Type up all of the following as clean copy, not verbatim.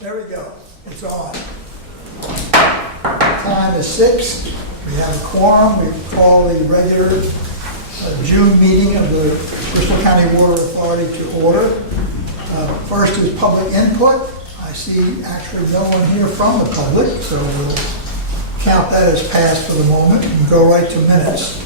There we go. It's on. Time is 6. We have a quorum. We call the regular June meeting of the Bristol County Water Authority to order. First is public input. I see actually no one here from the public, so we'll count that as passed for the moment and go right to minutes.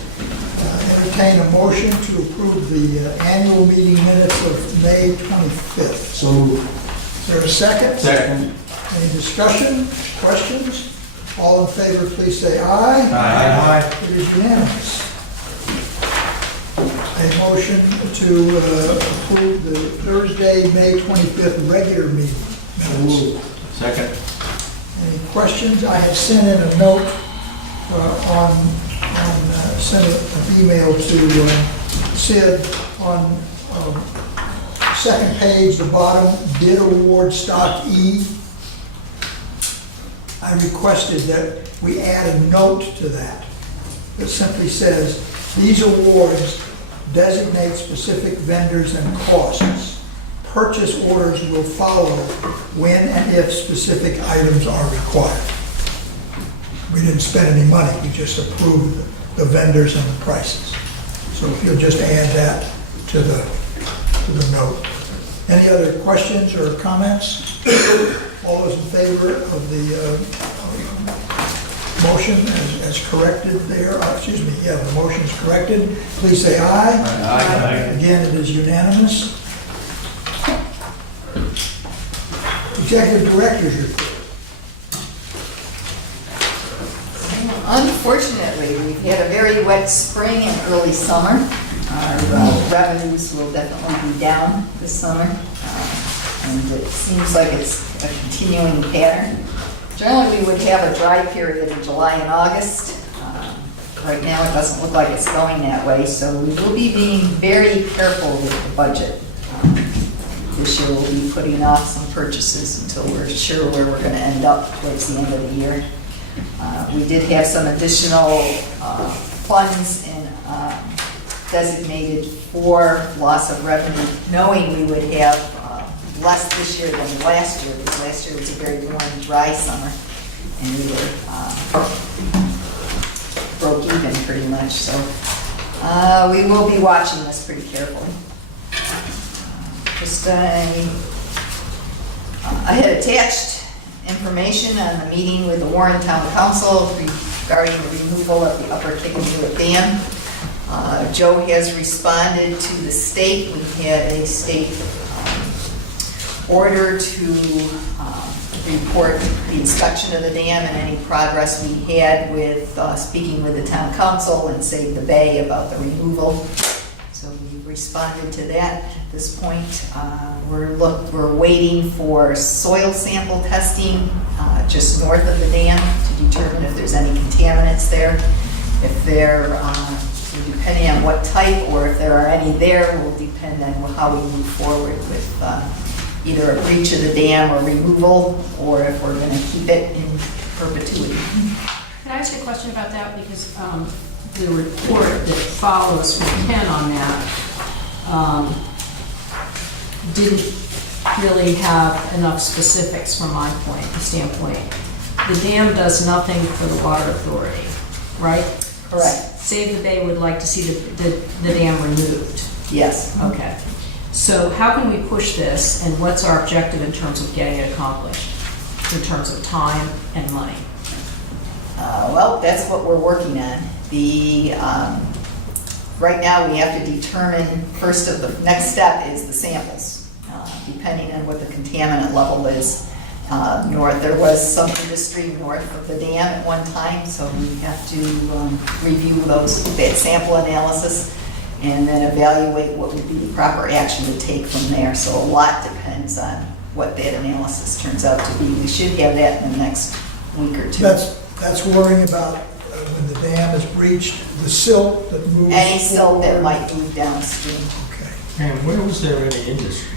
Entertain a motion to approve the annual meeting minutes of May 25th. So moved. Is there a second? Second. Any discussion, questions? All in favor, please say aye. Aye. It is unanimous. A motion to approve the Thursday, May 25th regular meeting minutes. Second. Any questions? I have sent in a note sent an email to Sid on second page, the bottom, bid award stock E. I requested that we add a note to that simply says, these awards designate specific vendors and costs. Purchase orders will follow when and if specific items are required. We didn't spend any money, we just approved the vendors and the prices. So if you'll just add that to the note. Any other questions or comments? All those in favor of the motion as corrected there, the motion is corrected, please say aye. Aye. Again, it is unanimous. Executive Director's report. Unfortunately, we've had a very wet spring and early summer. Our revenues will definitely be down this summer, and it seems like it's a continuing pattern. Generally, we would have a dry period in July and August. Right now, it doesn't look like it's going that way, so we will be being very careful with the budget. This year, we'll be putting off some purchases until we're sure where we're going to end up towards the end of the year. We did have some additional funds designated for loss of revenue, knowing we would have less this year than last year, because last year was a very warm, dry summer, and we were broke even pretty much. So we will be watching this pretty carefully. I had attached information on the meeting with the Warren Town Council regarding the removal of the Upper Kickamuit Dam. Joe has responded to the state. We had a state order to report the inspection of the dam and any progress we had with speaking with the town council and Save the Bay about the removal. So we responded to that. At this point, we're waiting for soil sample testing just north of the dam to determine if there's any contaminants there. If they're, depending on what type or if there are any there, will depend on how we move forward with either a breach of the dam or removal, or if we're going to keep it in perpetuity. Can I ask you a question about that? Because the report that follows from Ken on that didn't really have enough specifics from my standpoint. The dam does nothing for the water authority, right? Correct. Save the Bay would like to see the dam removed. Yes. Okay. So how can we push this, and what's our objective in terms of getting it accomplished, in terms of time and money? Well, that's what we're working on. Right now, we have to determine, first of the next step is the samples, depending on what the contaminant level is. There was some industry north of the dam at one time, so we have to review that sample analysis and then evaluate what would be the proper action to take from there. So a lot depends on what that analysis turns out to be. We should have that in the next week or two. That's worrying about when the dam is breached, the silt that moves Any silt that forward. might move downstream. Okay. And where was there any industry?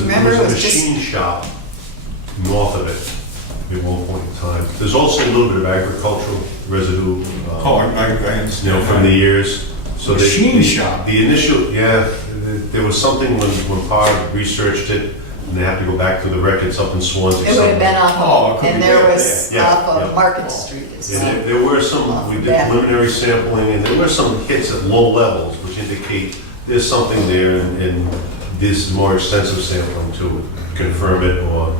Remember, There was a just machine shop north of it at one point in time. There's also a little bit of agricultural residue, I understand. from the years. So Machine shop? The initial, there was something when Parr researched it, and they have to go back to the records up in Swansea. It would have been Oh, it off, could and be there right was there. Yeah, off of yeah. Market Street. It's And there were some, we did Yeah. preliminary sampling, and there were some hits at low levels, which indicate there's something there, and this is more extensive sampling to confirm it or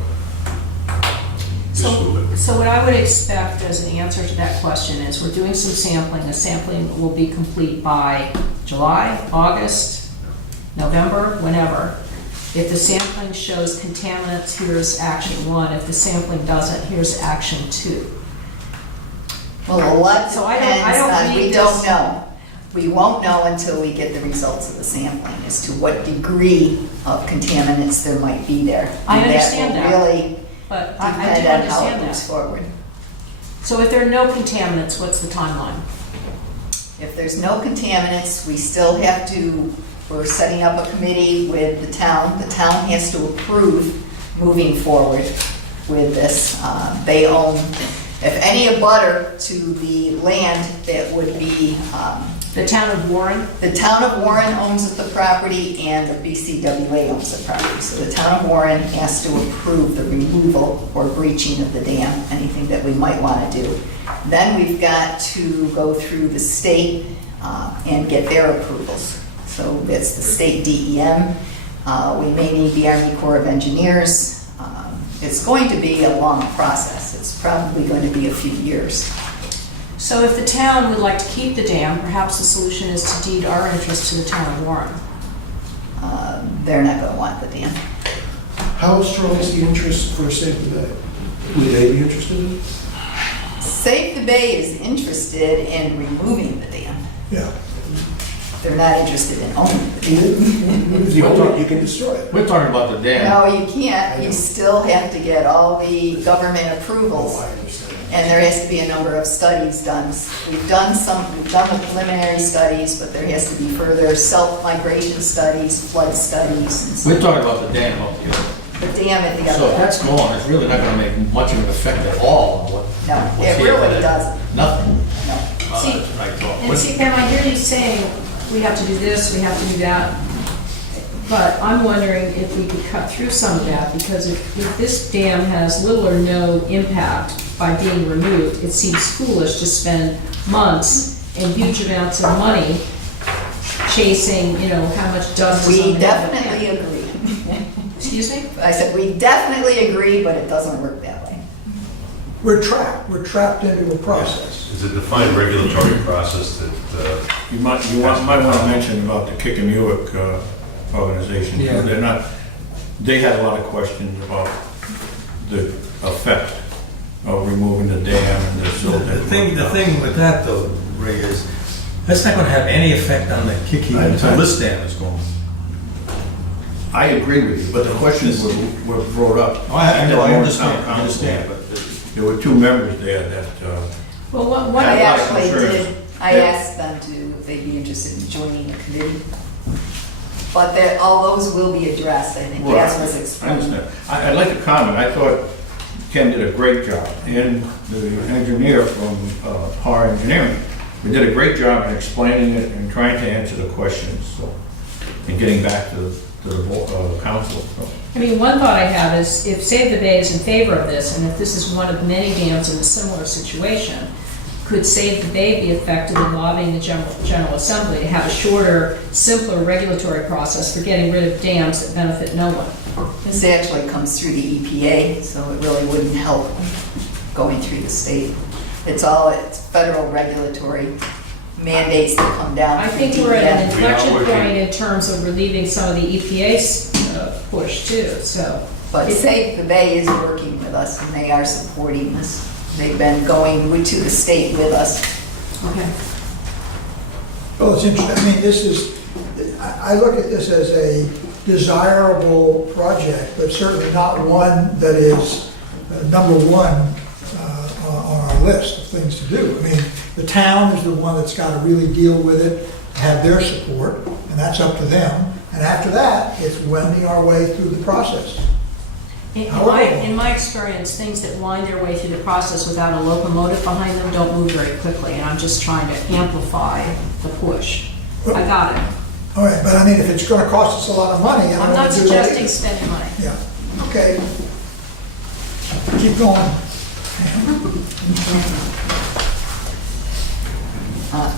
disprove it. So what I would expect as an answer to that question is, we're doing some sampling. The sampling will be complete by July, August, November, whenever. If the sampling shows contaminants, here's action 1. If the sampling doesn't, here's action 2. Well, a lot So I depends don't on, we read don't this- know. We won't know until we get the results of the sampling as to what degree of contaminants there might be there. I understand And that. that will really But I do depend on how it understand moves that. forward. So if there are no contaminants, what's the timeline? If there's no contaminants, we still have to, we're setting up a committee with the town. The town has to approve moving forward with this. They own, if any abutter to the land that would be, The town of Warren? the town of Warren owns the property and the BCWA owns the property. So the town of Warren has to approve the removal or breaching of the dam, anything that we might want to do. Then we've got to go through the state and get their approvals. So that's the state DEM. We may need the Army Corps of Engineers. It's going to be a long process. It's probably going to be a few years. So if the town would like to keep the dam, perhaps the solution is to deed our interest to the town of Warren. They're not going to want the dam. How strong is the interest for Save the Bay? Would they be interested in it? Save the Bay is interested in removing the dam. Yeah. They're not interested in owning the dam. If you own it, you can destroy it. We're talking about the dam. No, you can't. You still have to get all the government approvals. I understand. And there has to be a number of studies done. We've done the preliminary studies, but there has to be further self-migration studies, flood studies, and We're talking about the dam altogether. the dam at the So if other that's end. gone, it's really not gonna make much of an effect at all on what. No, what's it here. really doesn't. Nothing. No. See, That's what I thought. And see, Pam, I hear you saying, we have to do this, we have to do that, but I'm wondering if we could cut through some of that, because if this dam has little or no impact by being removed, it seems foolish to spend months and huge amounts of money chasing, how much dust is on We the head of a definitely pin. agree. Excuse me? I said, we definitely agree, but it doesn't work that way. We're trapped into a process. It's a defined regulatory process that, You might want to mention about the Kickamuick organization. Yeah. They're not, they had a lot of questions about the effect of removing the dam and the silt. The thing with that though, Ray, is that's not gonna have any effect on the Kiki until this dam is gone. I agree with you, but the questions were brought up. Oh, I know, I At understand, Town I understand, Council. but There were two members there that, Well, what I a lot of actually concerns. did, I asked them to, if they'd be interested in joining the committee. But all those will be addressed, I think, as was I explained. understand. I'd like to comment, I thought Ken did a great job, and the engineer from Par Engineering, we did a great job in explaining it and trying to answer the questions, so, and getting back to the council. So, I mean, one thought I have is, if Save the Bay is in favor of this, and if this is one of many dams in a similar situation, could Save the Bay be effective in lobbying the General Assembly to have a shorter, simpler regulatory process for getting rid of dams that benefit no one? This actually comes through the EPA, so it really wouldn't help going through the state. It's federal regulatory mandates that come down. I through think we're at an DEM. inflection We are working- point in terms of relieving some of the EPA's push too, so. But Save the Bay is working with us, and they are supporting this. They've been going to the state with us. Okay. Well, it's interesting, I mean, I look at this as a desirable project, but certainly not one that is number one on our list of things to do. I mean, the town is the one that's got to really deal with it, have their support, and that's up to them. And after that, it's wending our way through the process. In my experience, things that wind their way through the process without a locomotive behind them don't move very quickly, and I'm just trying to amplify the push. I got it. All right, but I mean, if it's going to cost us a lot of money, I I'm don't not want to do that suggesting either. spending money. Yeah, Okay. Keep going.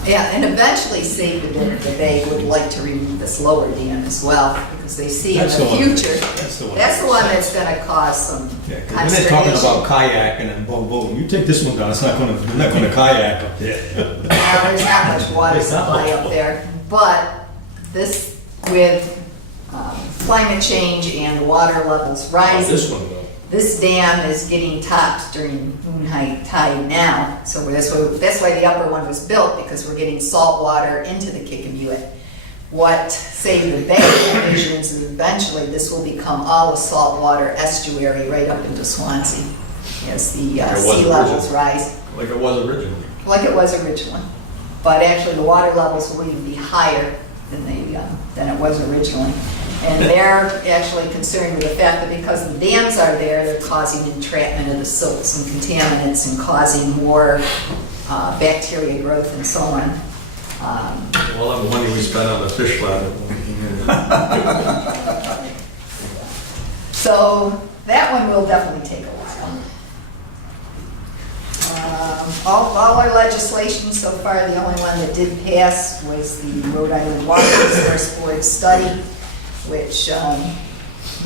Yeah, and eventually Save the Bay would like to remove this lower dam as well, because they see in That's the the one. future, That's the one. that's the one that's gonna cause some Yeah, 'cause when they're talking consternation. about kayaking and boom, boom, you take this one down, it's not gonna, they're not gonna kayak up there. Now, there's not much water There's not supply much. up there, but this, with climate change and the water levels rising, This one though. this dam is getting topped during moon high tide now. So that's why the upper one was built, because we're getting salt water into the Kickamuit. What Save the Bay envisions is eventually this will become all a saltwater estuary right up into Swansea as the Like it was sea levels originally. rise, Like it was originally. like it was originally. But actually, the water levels will even be higher than it was originally. And they're actually concerned with the fact that because the dams are there, they're causing entrapment of the silts and contaminants and causing more bacteria growth and so on. All that money we spent on the fish ladder. So that one will definitely take a while. All our legislation so far, the only one that did pass was the Rhode Island Water Resource Board study, which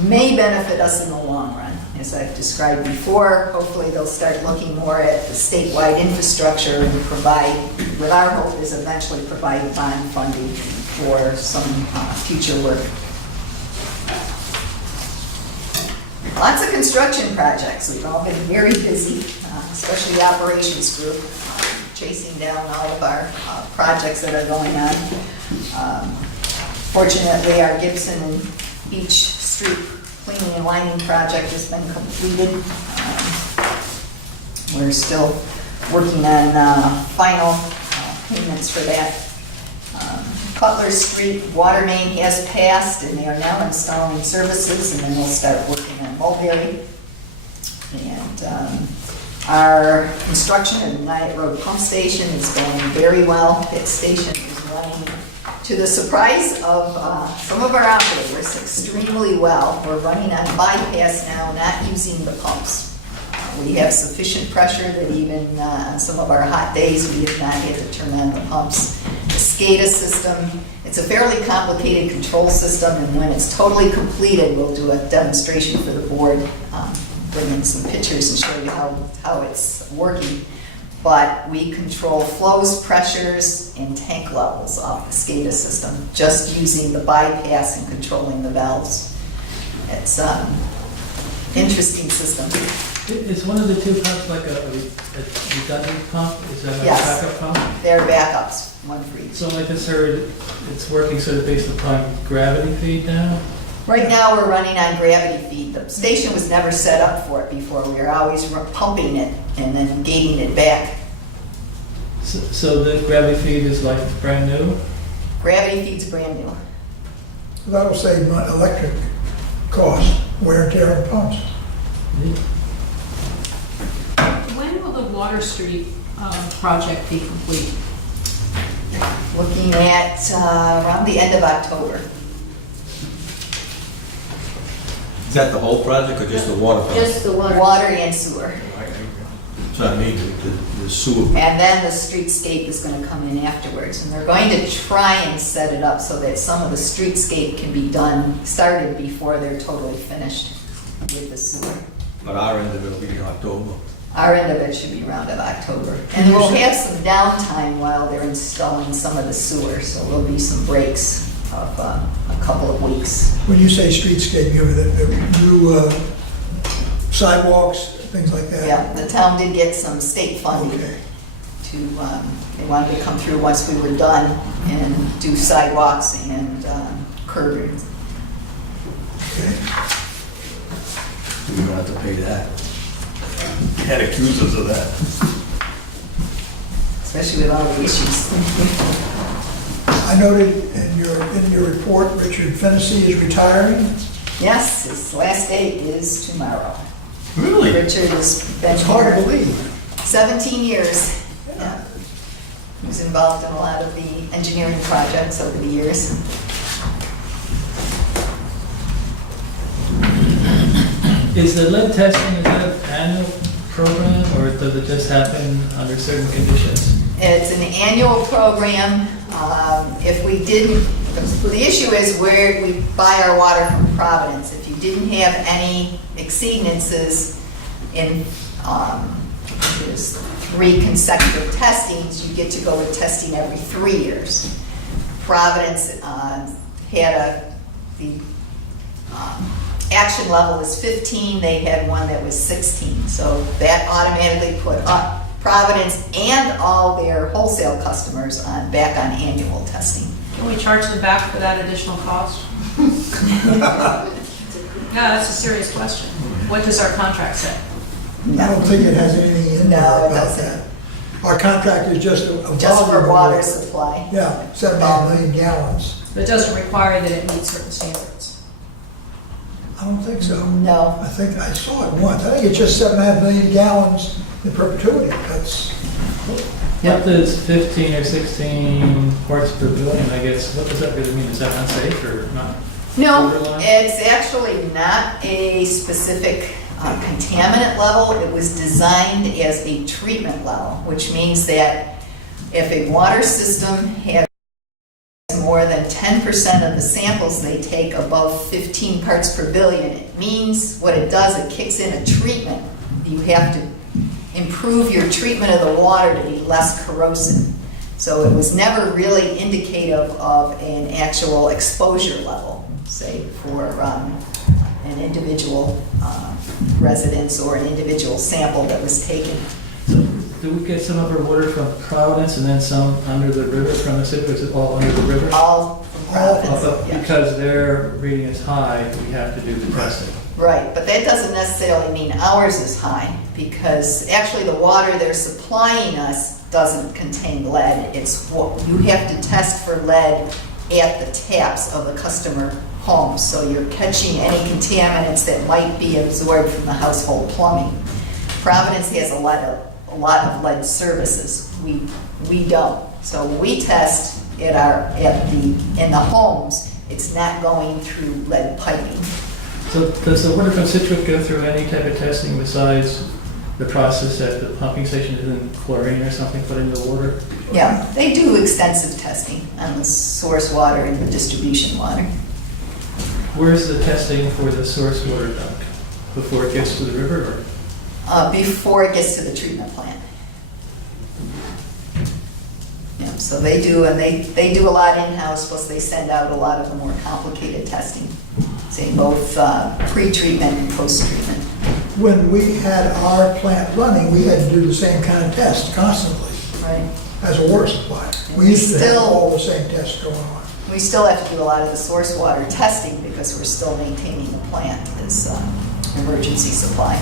may benefit us in the long run. As I've described before, hopefully they'll start looking more at the statewide infrastructure and provide, what our hope is eventually provide bond funding for some future work. Lots of construction projects. We've all been very busy, especially the operations group, chasing down all of our projects that are going on. Fortunately, our Gibson and Beach Street cleaning and lining project has been completed. We're still working on final payments for that. Cutler Street water main has passed, and they are now installing services, and then they'll start working on Mulberry. And our construction of the United Road Pump Station is going very well. Pit Station is running, to the surprise of some of our operators, extremely well. We're running on bypass now, not using the pumps. We have sufficient pressure that even on some of our hot days, we have not had to turn on the pumps. The SCADA system, it's a fairly complicated control system, and when it's totally completed, we'll do a demonstration for the board, bring in some pictures and show you how it's working. But we control flows, pressures, and tank levels off the SCADA system, just using the bypass and controlling the valves. It's an interesting system. Is one of the two pumps like a redundant pump? Is that a Yes. backup pump? They're backups, one for each. So like I just heard, it's working sort of based upon gravity feed now? Right now, we're running on gravity feed. The station was never set up for it before. We were always pumping it and then gating it back. So the gravity feed is like brand new? Gravity feed's brand new. That'll save electric costs, wear and tear on pumps. When will the Water Street project be complete? Looking at around the end of October. Is that the whole project or just the water project? Just the water. Water and sewer. So I mean, the sewer. And then the streetscape is going to come in afterwards. And they're going to try and set it up so that some of the streetscape can be started before they're totally finished with the sewer. But our end of it will be in October. Our end of it should be around of October. And we'll have some downtime while they're installing some of the sewer, so there'll be some breaks of a couple of weeks. When you say streetscape, you have the new sidewalks, things like that? Yeah, the town did get some state funding Okay. to, they wanted to come through once we were done and do sidewalks and curbing. Okay. We don't have to pay that. Can't accuse us of that. Especially with all the issues. I noted in your report, Richard Fennessy is retiring. Yes, his last day is tomorrow. Really? Richard has been It's hard to here believe. 17 years. Yeah. He was involved in a lot of the engineering projects over the years. Is the lead testing, is that an annual program, or does it just happen under certain conditions? It's an annual program. If we didn't, the issue is where we buy our water from Providence. If you didn't have any exceedances in there's 3 consecutive testings, you get to go with testing every 3 years. Providence the action level was 15, they had one that was 16. So that automatically put up Providence and all their wholesale customers back on annual testing. Can we charge them back for that additional cost? No, that's a serious question. What does our contract say? I don't think it has anything in No, there it about doesn't. that. Our contract is just a Just for volume. water supply. Yeah, 7.5 million gallons. But it doesn't require that it meets certain standards. I don't think so. No. I think I saw it once. I think it's just 7.5 million gallons in perpetuity. That's, What does 15 or 16 parts per billion, I guess, what does that really mean? Is that unsafe or not? No, Borderline? it's actually not a specific contaminant level. It was designed as a treatment level, which means that if a water system has more than 10% of the samples they take above 15 parts per billion, it means what it does, it kicks in a treatment. You have to improve your treatment of the water to be less corrosive. So it was never really indicative of an actual exposure level, say for an individual residence or an individual sample that was taken. So do we get some of our water from Providence and then some under the river from the city, or is it all under the river? All from Providence, But yeah. because their reading is high, we have to do the testing. Right, but that doesn't necessarily mean ours is high, because actually the water they're supplying us doesn't contain lead. It's what you have to test for lead at the taps of the customer homes, so you're catching any contaminants that might be absorbed from the household plumbing. Providence has a lot of lead services. We don't. So when we test in the homes, it's not going through lead piping. So does the water from Situate go through any type of testing besides the process at the pumping station, isn't chlorine or something put in the water? Yeah, they do extensive testing on the source water and the distribution water. Where's the testing for the source water done? Before it gets to the river, or? Before it gets to the treatment plant. Yeah, so they do, and they do a lot in-house, plus they send out a lot of the more complicated testing, say both pre-treatment and post-treatment. when we had our plant running, we had to do the same kind of test constantly Right. as a water supplier. And We we used to have still- all the same tests going on. We still have to do a lot of the source water testing because we're still maintaining the plant as emergency supply.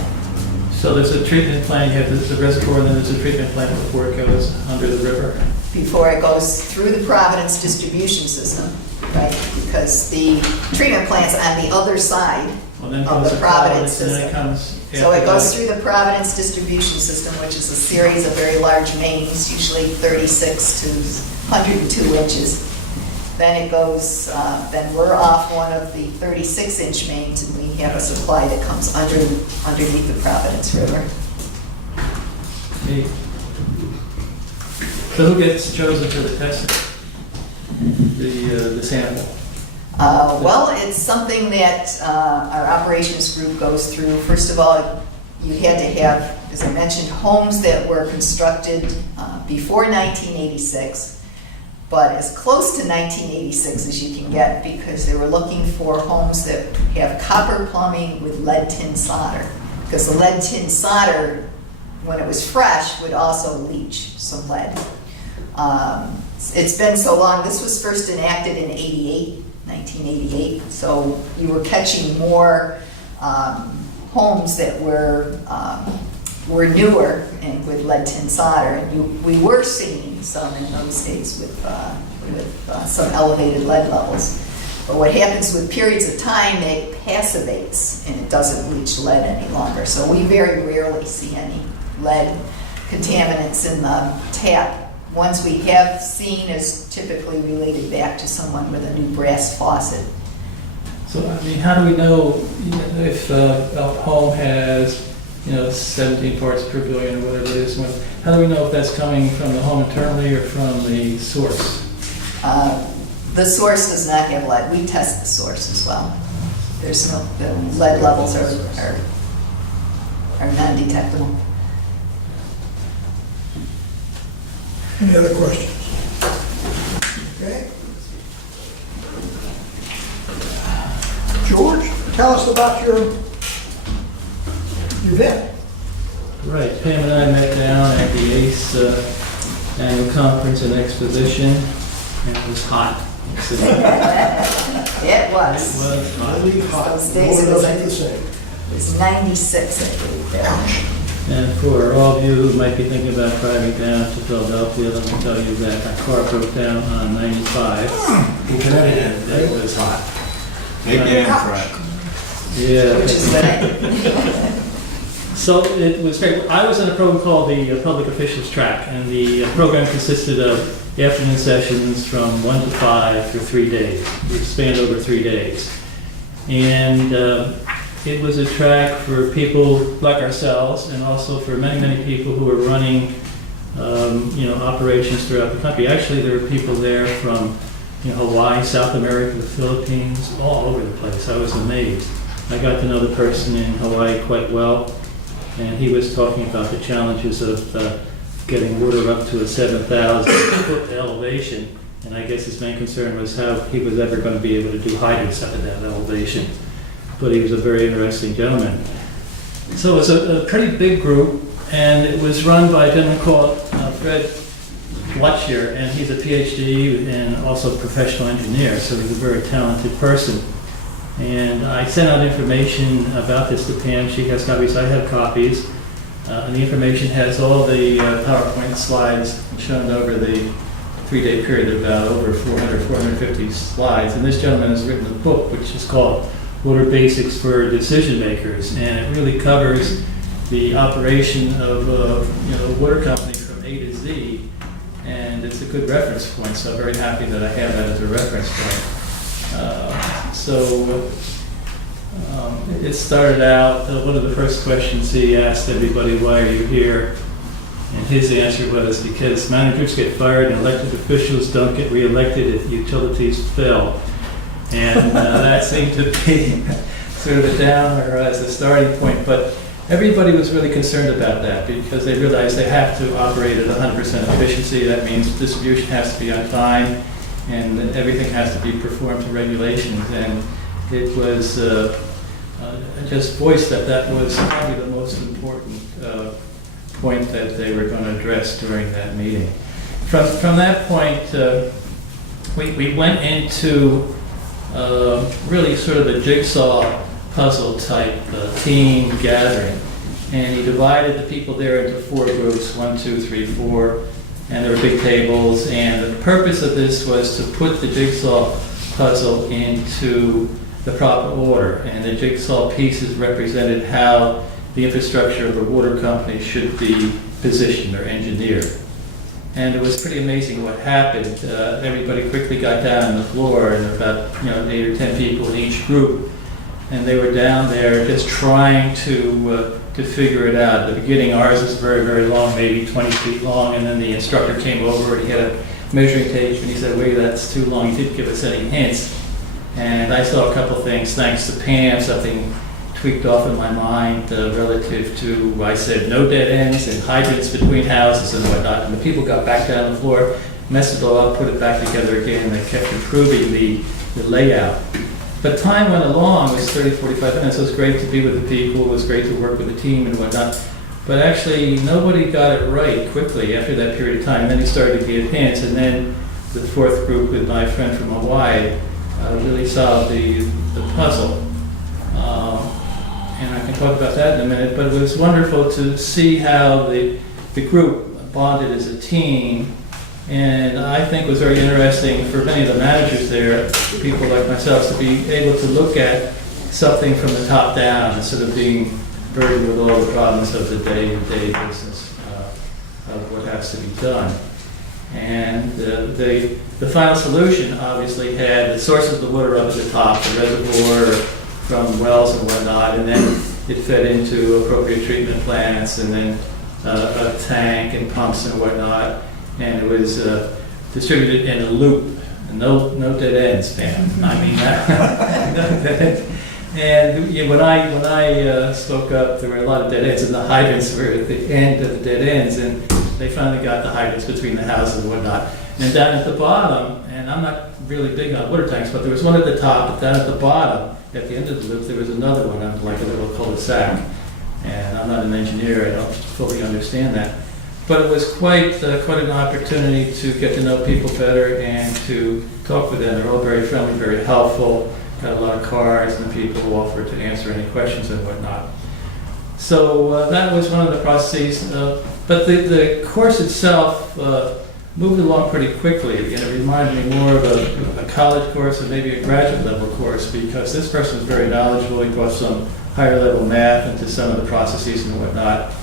So there's a treatment plant, you have the reservoir, and then there's a treatment plant before it goes under the river. Before it goes through the Providence distribution system, right? Because the treatment plant's on the other side Well, then it of goes the to Providence and then it system. comes. So it after goes that. through the Providence distribution system, which is a series of very large mains, usually 36 to 102 inches. Then it goes, then we're off one of the 36-inch mains, and we have a supply that comes underneath the Providence River. Okay. So who gets chosen for the testing? The sample? Well, it's something that our operations group goes through. First of all, you had to have, as I mentioned, homes that were constructed before 1986, but as close to 1986 as you can get, because they were looking for homes that have copper plumbing with lead tin solder. Because the lead tin solder, when it was fresh, would also leach some lead. It's been so long. This was first enacted in 1988, so you were catching more homes that were newer and with lead tin solder, and we were seeing some in those days with some elevated lead levels. But what happens with periods of time, it passivates and it doesn't leach lead any longer. So we very rarely see any lead contaminants in the tap. Ones we have seen is typically related back to someone with a new brass faucet. So, I mean, how do we know if a home has, 17 parts per billion or whatever it is? How do we know if that's coming from the home internally or from the source? The source does not have lead. We test the source as well. There's no, the lead levels are non-detectable. Any other questions? Okay. George, tell us about your event. Right, Pam and I met down at the ACE annual conference and exposition, and it was hot. It was. It was hot. Really hot. Those days it No was one else like- did the same. It was 96, I believe, there. And for all of you who might be thinking about driving down to Philadelphia, let me tell you that my car broke down on 95, In Connecticut, and it was hot. Big damn track. Yeah. Which is good. So it was great. I was in a program called the Public Officials Track, and the program consisted of afternoon sessions from 1 to 5 for 3 days. It spanned over 3 days. And it was a track for people like ourselves, and also for many, many people who were running, operations throughout the country. Actually, there were people there from Hawaii, South America, the Philippines, all over the place. I was amazed. I got to know the person in Hawaii quite well, and he was talking about the challenges of getting water up to a 7,000-foot elevation, and I guess his main concern was how he was ever going to be able to do hydrants up at that elevation. But he was a very interesting gentleman. So it was a pretty big group, and it was run by a gentleman called Fred Watchier, and he's a PhD and also a professional engineer, so he's a very talented person. And I sent out information about this to Pam. She has copies, I have copies. And the information has all the PowerPoint slides shown over the 3-day period, about over 450 slides. And this gentleman has written a book which is called Water Basics for Decision Makers, and it really covers the operation of a water company from A to Z, and it's a good reference point, so I'm very happy that I have that as a reference point. It started out, one of the first questions he asked everybody, why are you here? And his answer was, because managers get fired and elected officials don't get reelected if utilities fail. And that seemed to be sort of a downer as a starting point, but everybody was really concerned about that because they realized they have to operate at 100% efficiency. That means distribution has to be on time, and that everything has to be performed to regulations. And it was just voiced that was probably the most important point that they were going to address during that meeting. From that point, we went into really sort of a jigsaw puzzle type team gathering. And he divided the people there into 4 groups, 1, 2, 3, 4, and there were big tables. And the purpose of this was to put the jigsaw puzzle into the proper order. And the jigsaw pieces represented how the infrastructure of the water company should be positioned or engineered. And it was pretty amazing what happened. Everybody quickly got down on the floor, and there were about 8 or 10 people in each group, and they were down there just trying to figure it out. At the beginning, ours was very, very long, maybe 20 feet long, and then the instructor came over and he had a measuring tape, and he said, "Wait, that's too long." He didn't give us any hints. And I saw a couple things, thanks to Pam, something tweaked off in my mind relative to, I said, no dead ends and hydrants between houses and whatnot. And the people got back down on the floor, messed it all up, put it back together again, and they kept improving the layout. But time went along. It was 30, 45 minutes. It was great to be with the people. It was great to work with the team and whatnot. But actually, nobody got it right quickly after that period of time. Then he started to give hints, and then the 4th group with my friend from Hawaii really solved the puzzle. And I can talk about that in a minute, but it was wonderful to see how the group bonded as a team. And I think it was very interesting for many of the managers there, people like myself, to be able to look at something from the top down instead of being burdened with all the problems of the day-to-day business of what has to be done. And the final solution obviously had the source of the water up at the top, the reservoir from wells and whatnot, and then it fed into appropriate treatment plants, and then a tank and pumps and whatnot, and it was distributed in a loop, no dead ends, man. I mean, no dead ends. And you know, when I spoke up, there were a lot of dead ends, and the hydrants were at the end of the dead ends, and they finally got the hydrants between the houses and whatnot. And down at the bottom, and I'm not really big on water tanks, but there was one at the top, but down at the bottom, at the end of the loop, there was another one, like a little cul-de-sac. And I'm not an engineer, I don't fully understand that. But it was quite an opportunity to get to know people better and to talk with them. They're all very friendly, very helpful, got a lot of cards, and people offered to answer any questions and whatnot. So that was one of the processes. But the course itself moved along pretty quickly. And it reminded me more of a college course and maybe a graduate level course, because this person was very knowledgeable. He brought some higher level math into some of the processes and whatnot.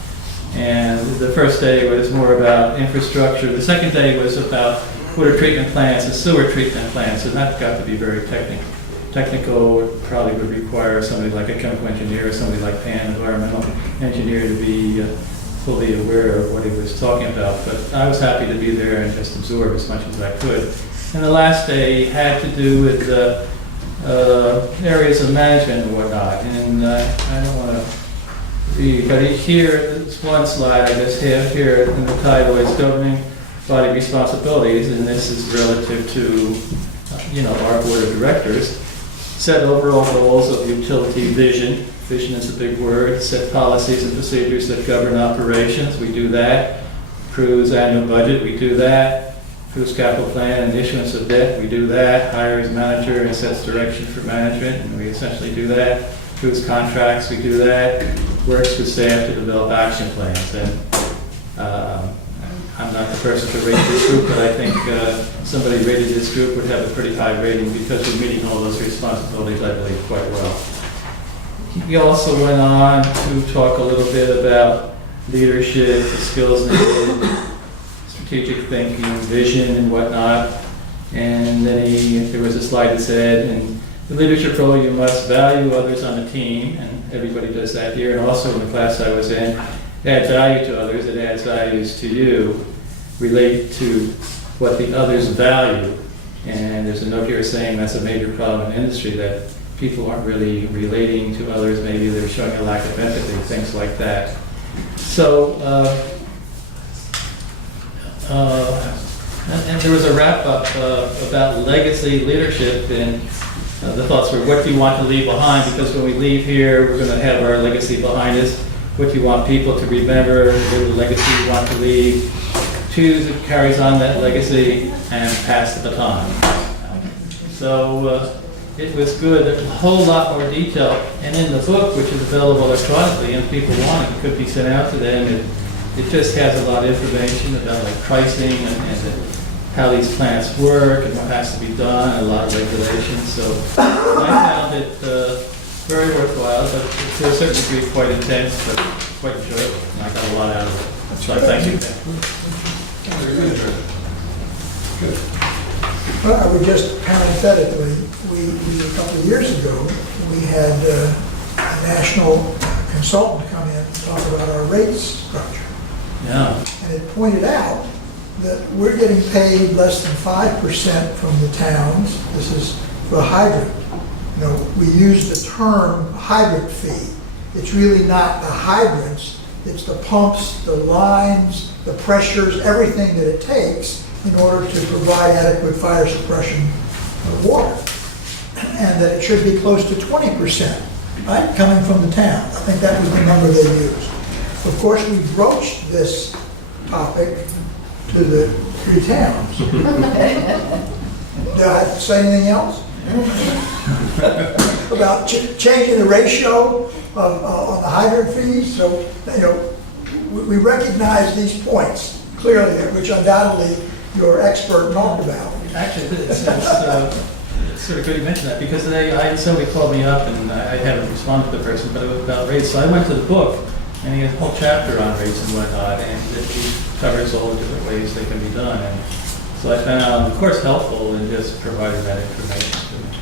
And the first day was more about infrastructure. The second day was about water treatment plants and sewer treatment plants, and that got to be very technical. It probably would require somebody like a chemical engineer or somebody like Pan, environmental engineer, to be fully aware of what he was talking about. But I was happy to be there and just absorb as much as I could. And the last day had to do with areas of management and whatnot. And I don't want to read, but here, this one slide I just have here, and the title is Governing Body Responsibilities, and this is relative to, our board of directors. Set overall goals of utility vision. Vision is a big word. Set policies and procedures that govern operations. We do that. Approves annual budget. We do that. Approves capital plan and issuance of debt. We do that. Hires manager and sets direction for management, and we essentially do that. Approves contracts. We do that. Works with staff to develop action plans. And I'm not the person to rate this group, but I think somebody rated this group would have a pretty high rating because we're meeting all those responsibilities, I believe, quite well. He also went on to talk a little bit about leadership, the skills needed, strategic thinking, vision, and whatnot. And then there was a slide that said, in the leadership role, you must value others on the team, and everybody does that here. And also in the class I was in, add value to others, it adds values to you, relate to what the others value. And there's a note here saying that's a major problem in industry, that people aren't really relating to others, maybe they're showing a lack of empathy, things like that. So, and there was a wrap-up about legacy leadership, and the thoughts were, what do you want to leave behind? Because when we leave here, we're going to have our legacy behind us. What do you want people to remember? What the legacy you want to leave? Choose it carries on that legacy and pass the baton. So it was good, a whole lot more detail. And in the book, which is available electronically, and if people want it, could be sent out to them. It just has a lot of information about like pricing and how these plants work and what has to be done, and a lot of regulations. So I found it very worthwhile, but to a certain degree quite intense, but quite enjoyable. And I got a lot out of it. So I thank you. Good. Well, I would just parenthetically, a couple of years ago, we had a national consultant come in and talk about our rates structure. Yeah. And it pointed out that we're getting paid less than 5% from the towns. This is for the hydrant. We use the term hydrant fee. It's really not the hydrants, it's the pumps, the lines, the pressures, everything that it takes in order to provide adequate fire suppression of water. And that it should be close to 20%, right, coming from the town. I think that was the number they used. Of course, we broached this topic to the three towns. Did I say anything else? About changing the ratio on the hydrant fees? So, we recognize these points clearly, which undoubtedly your expert talked about. Actually, it's sort of good you mentioned that, because somebody called me up and I haven't responded to the person, but it was about rates. So I went to the book, and he has a whole chapter on rates and whatnot, and he covers all the different ways they can be done. And So I found the course helpful in just providing that information to me.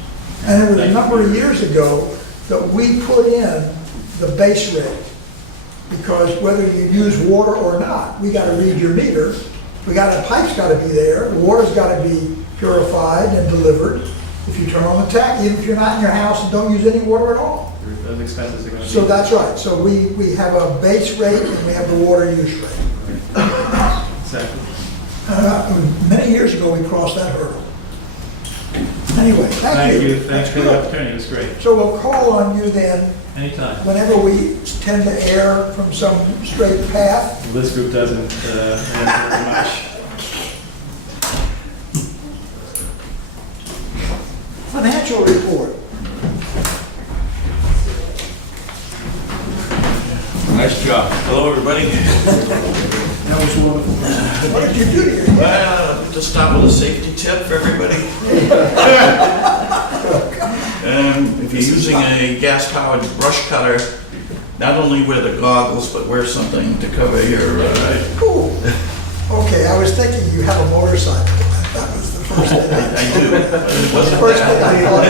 And it was a Thank number you. of years ago that we put in the base rate. Because whether you use water or not, we gotta read your meter. The pipe's gotta be there, the water's gotta be purified and delivered. If you turn on the tap, even if you're not in your house and don't use any water at all. Those expenses are going to be. So that's right, so we have a base rate and we have the water use rate. Exactly. Many years ago, we crossed that hurdle. Anyway, thank you. Thanks for the opportunity, it was great. So we'll call on you then, Anytime. whenever we tend to err from some straight path. Well, this group doesn't answer very much. Financial report. Nice job. Hello, everybody. That was wonderful. What did you do to your Well, to start with a safety tip for everybody. If you're using a gas-powered brush cutter, not only wear the goggles, but wear something to cover your, Cool. Okay, I was thinking you have a motorcycle. That was the first thing. I do, but it wasn't First thing I that. thought.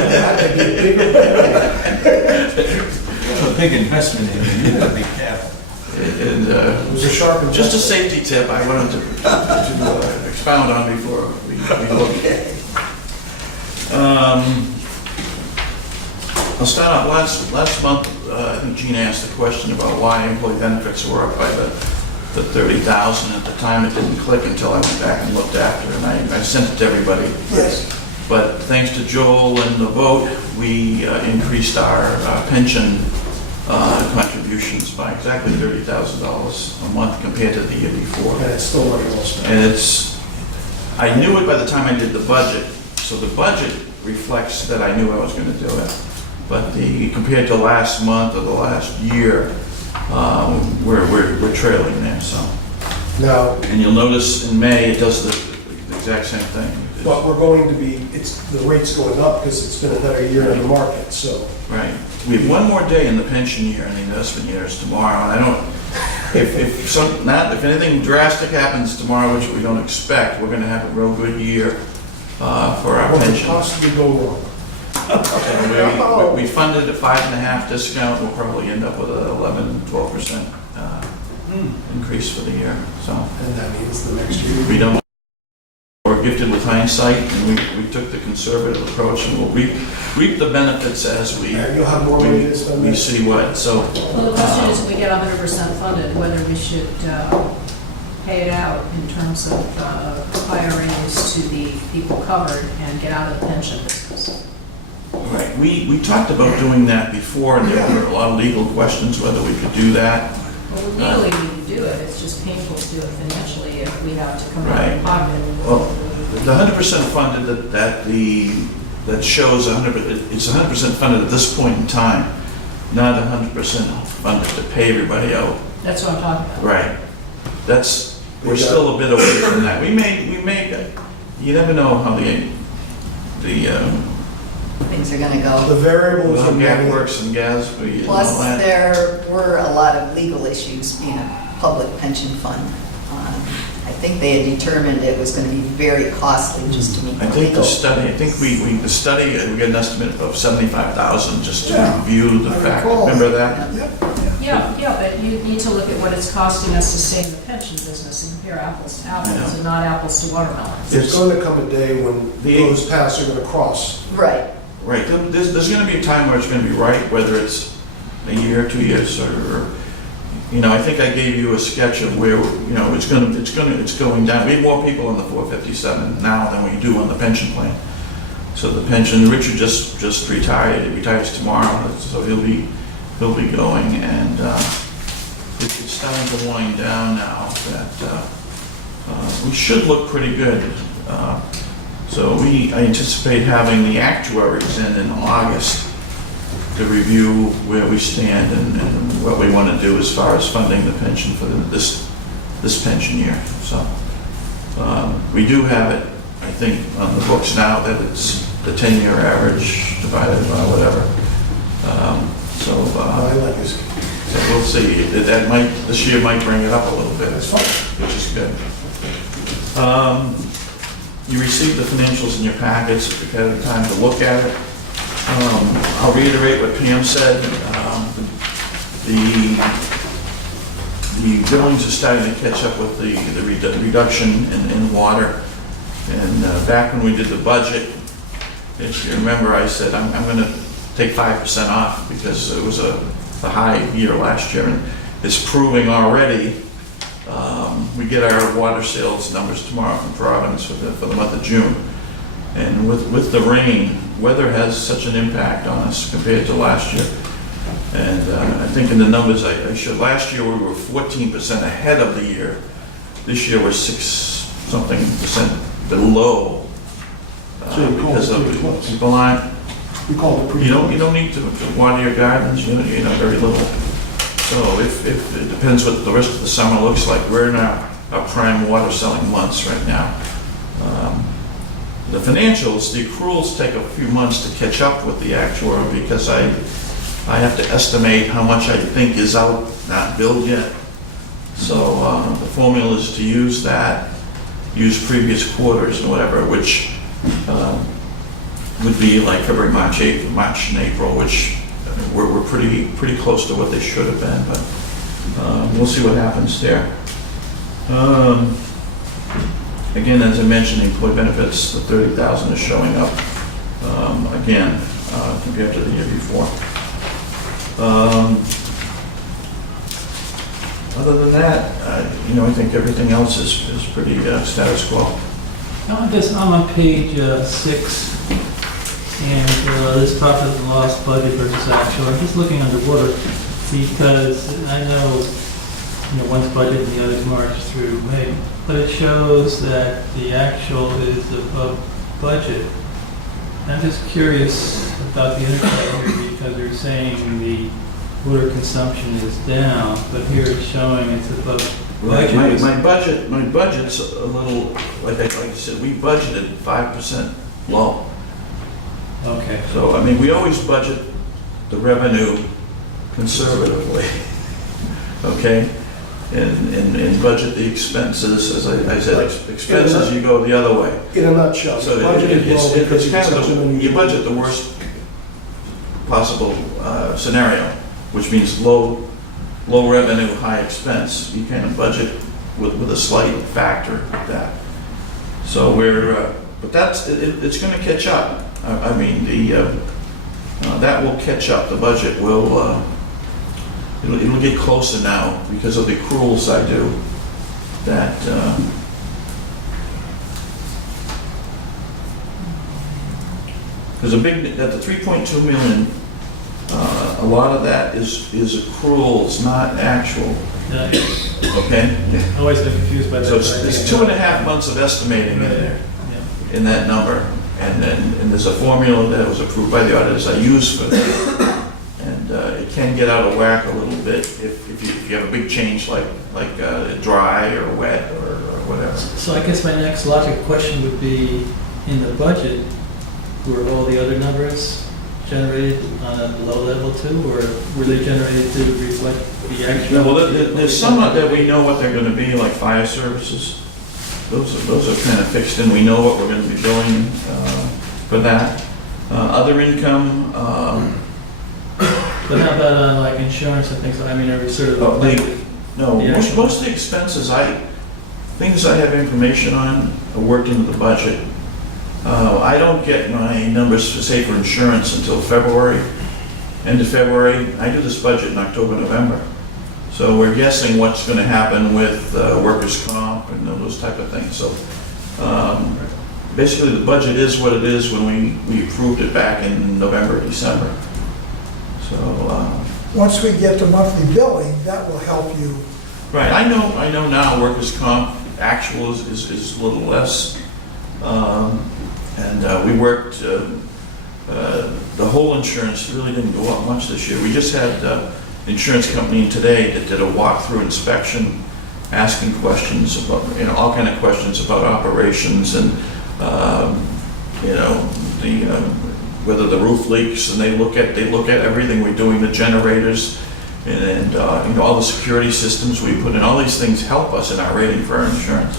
It's a big investment in it, you gotta be careful. And It was a sharp and just a safety tip I wanted to expound on before we look. I'll start off, last month, I think Gina asked a question about why employee benefits were up by the 30,000. At the time, it didn't click until I went back and looked after, and I sent it to everybody. Yes. But thanks to Joel and the vote, we increased our pension contributions by exactly $30,000 a month compared to the year before. And it's still not well spent. And I knew it by the time I did the budget, so the budget reflects that I knew I was gonna do it. But compared to last month or the last year, we're trailing there, so. Now, And you'll notice in May, it does the exact same thing. but we're going to be, the rate's going up because it's been a better year in the market, so. Right. We have one more day in the pension year, and the investment year is tomorrow, and I don't, if anything drastic happens tomorrow, which we don't expect, we're gonna have a real good year for our What could pension. possibly go wrong? And we funded a 5.5 discount, we'll probably end up with a 11-12% increase for the year, so. And that means the next year. We don't, we're gifted with hindsight, and we took the conservative approach, and we'll reap the benefits as we And you'll have more money to spend. we see what, so. Well, the question is, if we get 100% funded, whether we should pay it out in terms of higher raise to the people covered and get out of the pension business. Right, we talked about doing that before, and there were a lot of legal questions whether we could do that. Well, we legally need to do it, it's just painful to do it financially if we have to come out Right. of pocket. Well, the 100% funded, that shows 100%, it's 100% funded at this point in time, not 100% funded to pay everybody out. That's what I'm talking about. Right. We're still a bit away from that. We may, you never know how the Things are gonna go. The variables how of gas money. works and gas, and Plus, all that. there were a lot of legal issues being a public pension fund. I think they had determined it was gonna be very costly just to meet I the think legal. the study, we got an estimate of 75,000 just to Yeah. review the I fact. recall Remember that? Yep. Yeah, but you need to look at what it's costing us to stay in the pension business and compare apples to apples Yeah. and not apples to watermelons. There's going to come a day when The- those paths are going to cross. Right. Right, there's gonna be a time where it's gonna be right, whether it's a year, 2 years, or, I think I gave you a sketch of where, it's going down. We have more people on the 457 now than we do on the pension plan. So the pension, Richard just retired, he retires tomorrow, so he'll be going, and it's starting to wind down now, that we should look pretty good. So I anticipate having the actuaries in August to review where we stand and what we want to do as far as funding the pension for this pension year. So we do have it, I think, on the books now that it's the 10-year average divided by whatever. I like this. So we'll see. This year might bring it up a little bit, That's fine. which is good. You received the financials in your packets, if you've had time to look at it. I'll reiterate what Pam said. The billings are starting to catch up with the reduction in water. And back when we did the budget, if you remember, I said, I'm going to take 5% off because it was a high year last year. And it's proving already. We get our water sales numbers tomorrow from Providence for the month of June. And with the rain, weather has such an impact on us compared to last year. And I think in the numbers I showed, last year we were 14% ahead of the year. This year we're 6-something% below. So you call Because it of pretty close. people aren't, We call it pretty you close. don't need to water your gardens, you know, very little. So if it depends what the rest of the summer looks like. We're in our prime water selling months right now. The financials, the accruals take a few months to catch up with the actual because I have to estimate how much I think is out, not billed yet. So the formula is to use that, use previous quarters and whatever, which would be like February, March, and April, which we're pretty close to what they should have been, but we'll see what happens there. Again, as I mentioned, employee benefits, the 30,000 is showing up again compared to the year before. Other than that, I think everything else is pretty status quo. I'm on page 6, and this profit and loss budget versus actual. I'm just looking underwater because I know, one's budget and the other's March through May, but it shows that the actual is above budget. I'm just curious about the interplay here because they're saying the water consumption is down, but here it's showing it's above budget. My budget's a little, like I said, we budgeted 5% low. Okay. So, we always budget the revenue conservatively, okay? And budget the expenses, as I said, expenses, you go the other way. In a nutshell, So budget is low because it's it's kind such an of, unusual. you budget the worst possible scenario, which means low revenue, high expense. You kind of budget with a slight factor of that. So but it's going to catch up. That will catch up. The budget will, it'll get closer now because of the accruals I do. That, there's a big, that the 3.2 million, a lot of that is accruals, not actual, Yeah, okay? I always get confused by that. So there's 2.5 months of estimating in there, Yeah. in that number. And there's a formula that was approved by the auditors I use for that. And it can get out of whack a little bit if you have a big change like dry or wet or whatever. So I guess my next logical question would be, in the budget, were all the other numbers generated on a low level too, or were they generated to reflect the actual? Well, there's some that we know what they're gonna be, like fire services. Those are kind of fixed in. We know what we're gonna be billing for that. Other income, But how about on like insurance and things, are we sort of? no, Yeah. most of the expenses things I have information on are worked into the budget. I don't get my numbers, say, for insurance until February, end of February. I do this budget in October, November. So we're guessing what's going to happen with workers' comp and those type of things. So basically the budget is what it is when we approved it back in November, December. So, Once we get to monthly billing, that will help you. right, I know now workers' comp actual is a little less. And we worked, the whole insurance really didn't go up much this year. We just had an insurance company today that did a walkthrough inspection, asking questions about, all kind of questions about operations and, whether the roof leaks, and they look at everything we're doing, the generators, and all the security systems we put in. All these things help us in our rating for our insurance.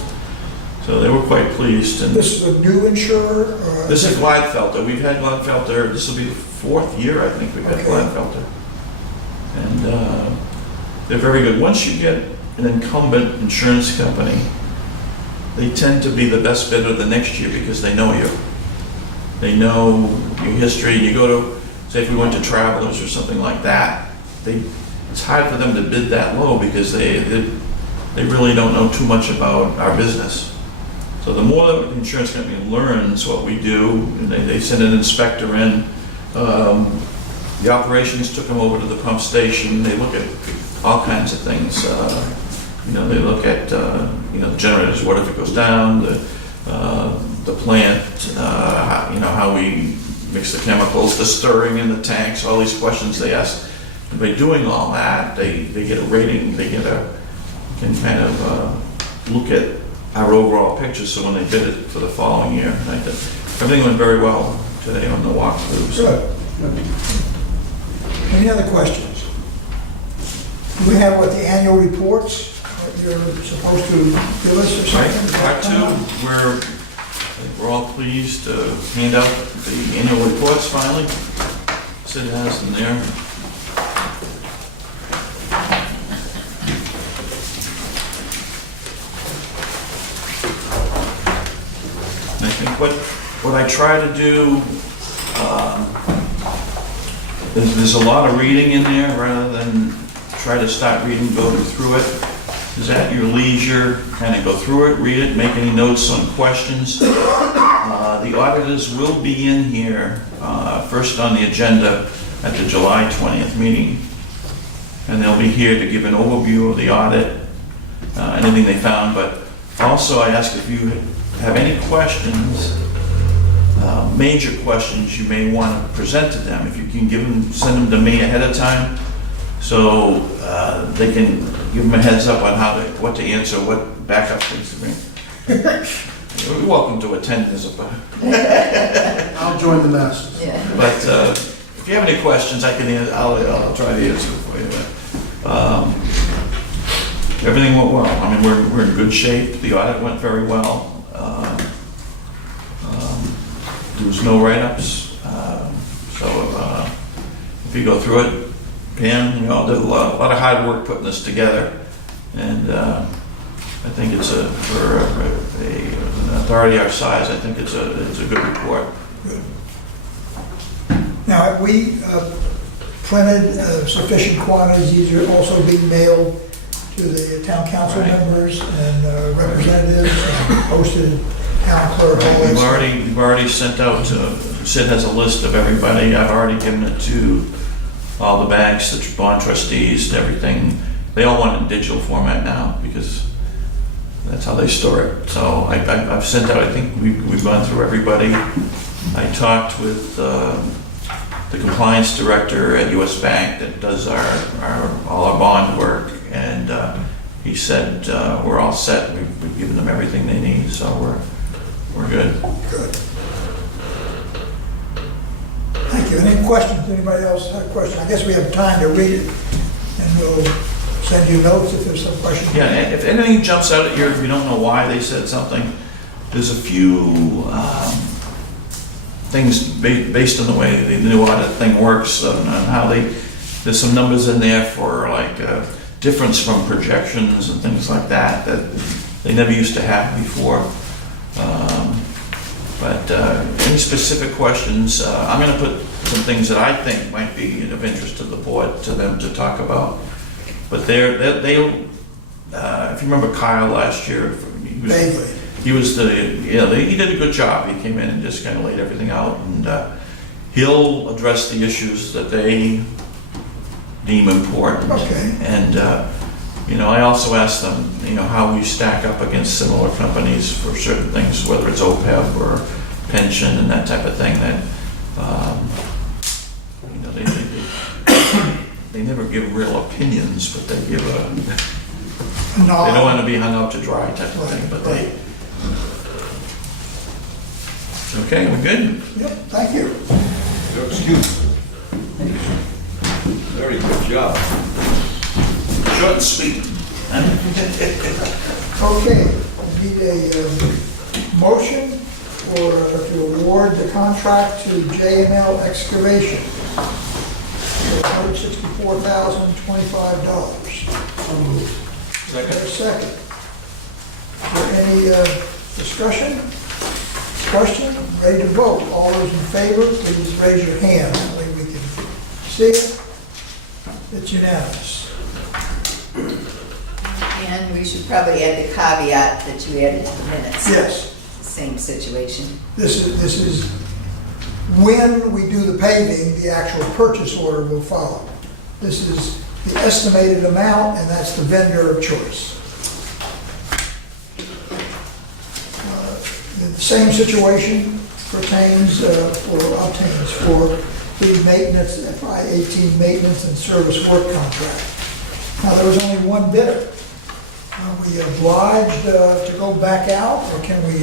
So they were quite pleased. And This is a new insurer? Or this is Gladfelter. We've had Gladfelter, this will be the 4th year, I think, we've had Okay. Gladfelter. And they're very good. Once you get an incumbent insurance company, they tend to be the best bidder the next year because they know you. They know your history. You go to, say if we went to Travelers or something like that, it's hard for them to bid that low because they really don't know too much about our business. So the more the insurance company learns what we do, and they send an inspector in, the operations took them over to the pump station, they look at all kinds of things. They look at, the generators, what if it goes down, the plant, how we mix the chemicals, the stirring in the tanks, all these questions they ask. And by doing all that, they get a rating, can kind of look at our overall picture, so when they bid it for the following year, everything went very well today on the walkthrough. So. Good. Any other questions? Do we have what the annual reports that you're supposed to give us or Right, something? part two, we're all pleased to hand out the annual reports finally. Sid has them there. And I think what I try to do, there's a lot of reading in there rather than try to start reading, go through it. Is at your leisure, kind of go through it, read it, make any notes on questions. The auditors will be in here first on the agenda at the July 20th meeting. And they'll be here to give an overview of the audit, anything they found. But also I ask if you have any questions, major questions you may want to present to them. If you can send them to me ahead of time, so they can give them a heads up on what to answer, what backup things to bring. You're welcome to attend as a. I'll join the masses. Yeah. But if you have any questions, I'll try to answer for you. But, everything went well. I mean, we're in good shape. The audit went very well. There was no write-ups. So if you go through it, Pam, did a lot of hard work putting this together, and I think it's for an authority our size, I think it's a good report. Good. Now, have we printed sufficient quantities? These are also being mailed to the town council Right. members and representatives, and posted town clerk, all that stuff. We've already sent out to, Sid has a list of everybody. I've already given it to all the banks, the bond trustees, everything. They all want it in digital format now because that's how they store it. So I've sent out, I think we've gone through everybody. I talked with the compliance director at US Bank that does all our bond work, and he said we're all set. We've given them everything they need, so we're good. Good. Thank you. Any questions? Anybody else have a question? I guess we have time to read it, and we'll send you notes if there's some questions. Yeah, and if anything jumps out at you, if you don't know why they said something, there's a few things based on the way the new audit thing works and how there's some numbers in there for like difference from projections and things like that they never used to have before. But any specific questions, I'm going to put some things that I think might be of interest to the board to them to talk about. But they'll, if you remember Kyle last year, he did a good job. He came in and just kind of laid everything out, and he'll address the issues that they deem important. Okay. And I also asked them, how we stack up against similar companies for certain things, whether it's OPEB or pension and that type of thing. That they never give real opinions, but they give they don't want to be hung up to dry type of thing. But they. Okay, we're good. Yep. Thank you. Your excuse. Very good job. Short and sweet. Okay. need a motion for, to award the contract to JML Excavation for $164,025. Second. Is there any discussion? Question? Ready to vote? All those in favor, please raise your hand. That way we can see it. It's unanimous. And we should probably add the caveat that you added to the minutes. Yes, Same situation. this is when we do the paving, the actual purchase order will follow. This is the estimated amount, and that's the vendor of choice. The same situation obtains for the maintenance, FY 18 maintenance and service work contract. Now, there was only one bidder. Are we obliged to go back out, or can we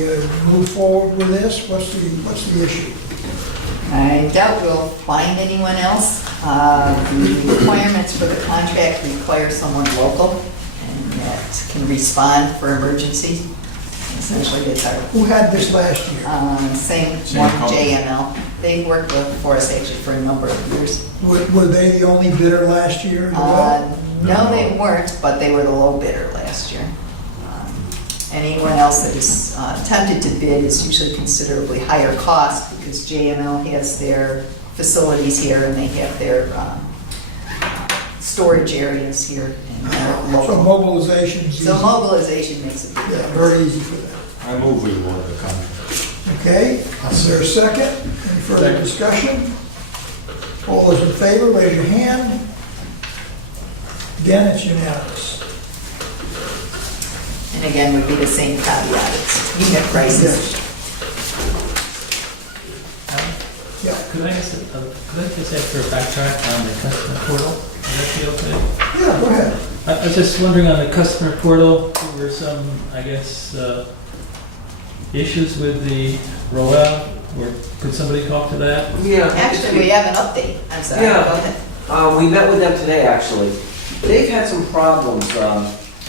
move forward with this? What's the issue? I doubt we'll find anyone else. The requirements for the contract require someone local and that can respond for emergencies. Essentially, that's our, Who had this last year? same Same one, company. JML. They've worked for us actually for a number of years. Were they the only bidder last year? No, they weren't, but they were the low bidder last year. Anyone else that is attempted to bid is usually considerably higher cost because JML has their facilities here and they have their storage areas here. And they're So local. mobilization's easy. So mobilization makes a big Yeah, difference. very easy for them. I move we award the contract. Okay, is there a second? Any further discussion? All those in favor, raise your hand. Again, it's unanimous. And again, would be the same caveat, it's unit prices. Yes. Yeah, Could I just ask for a backtrack on the customer portal? Would that be okay? yeah, go ahead. I was just wondering on the customer portal, there were some, I guess, issues with the rollout, or could somebody talk to that? Yeah. Actually, we have an update, I'm sorry, Yeah. go ahead. We met with them today, actually. They've had some problems.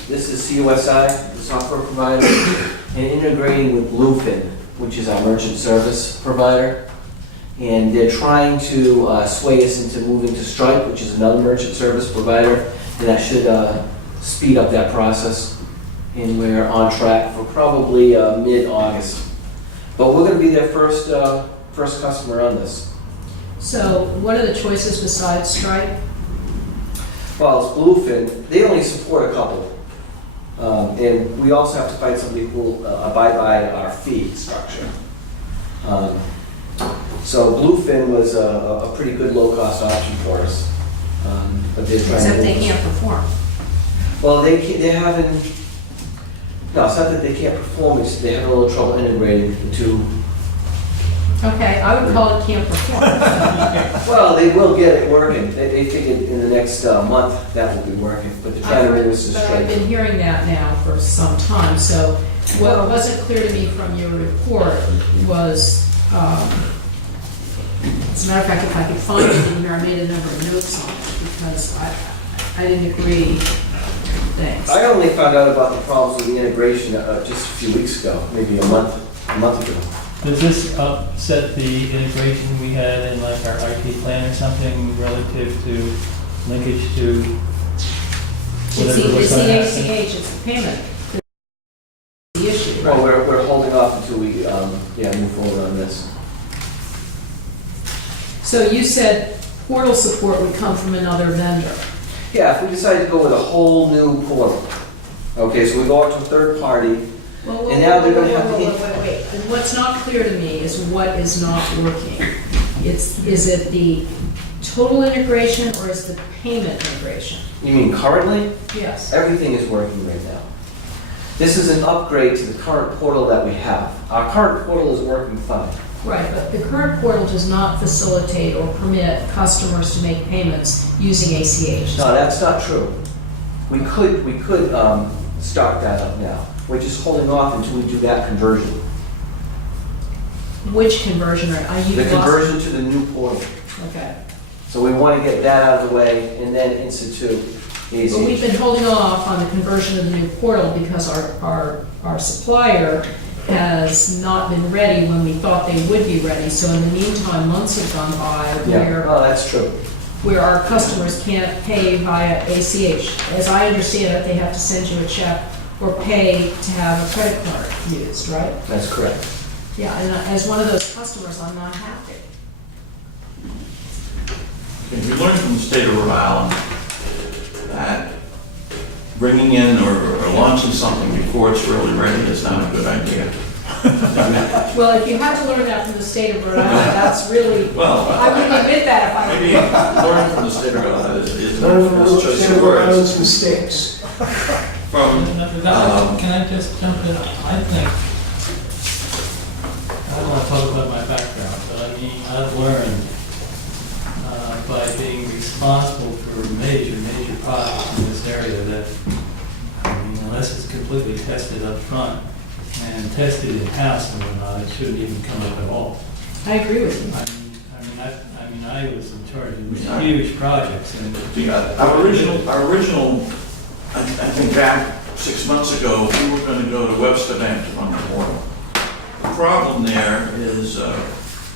This is CUSI, the software provider, and integrating with Bluefin, which is our merchant service provider. And they're trying to sway us into moving to Stripe, which is another merchant service provider, and that should speed up that process. And we're on track for probably mid-August. But we're going to be their first customer on this. So what are the choices besides Stripe? Well, it's Bluefin. They only support a couple. And we also have to find somebody who will abide by our fee structure. So Bluefin was a pretty good low-cost option for us. But they're trying Except to they can't perform. Well, they haven't. No, it's not that they can't perform. It's they have a little trouble integrating the two. Okay, I would call it can't perform. Well, they will get it working. They figured in the next month that will be working. But they're trying to move us to But I've straight. been hearing that now for some time, so what wasn't clear to me from your report was, as a matter of fact, if I could find it in here, I made a number of notes on it, because I didn't agree. Thanks. I only found out about the problems with the integration just a few weeks ago, maybe a month ago. Does this upset the integration we had in like our IT plan or something relative to linkage to It's whatever the was going to happen? ACH, it's the payment. The issue. Well, we're holding off until we move forward on this. So you said portal support would come from another vendor. Yeah, if we decide to go with a whole new portal. Okay, so we go out to a third party. Whoa, And now they're gonna have to- Wait. And what's not clear to me is what is not working. Is it the total integration or is the payment integration? You mean currently? Yes. Everything is working right now. This is an upgrade to the current portal that we have. Our current portal is working fine. Right, but the current portal does not facilitate or permit customers to make payments using ACH. No, that's not true. We could start that up now. We're just holding off until we do that conversion. Which conversion are you? The conversion to the new portal. Okay. So we want to get that out of the way and then institute But we've been holding off on the conversion of the new portal because our supplier has not been ready when we thought they would be ready. So in the meantime, months have gone by Yeah, oh, that's true. where our customers can't pay via ACH. As I understand it, they have to send you a check or pay to have a credit card used, right? That's correct. Yeah, and as one of those customers, I'm not happy. Okay, we learned from the state of Rhode Island that bringing in or launching something before it's really ready is not a good idea. Well, if you had to learn that from the state of Rhode Island, that's really, Well, I wouldn't admit that if I were maybe you. learn from the state of Rhode Island is not Learn from the choice State of of Rhode words. Island's mistakes. From, Can I just jump in? I think, I don't want to talk about my background, but I mean, I've learned by being responsible for major projects in this area that, I mean, unless it's completely tested up front and tested in-house and whatnot, it shouldn't even come up at all. I agree with you. I mean, I was in charge of these huge projects and. our original, I think back 6 months ago, we were going to go to Webster Bank to run the portal. The problem there is,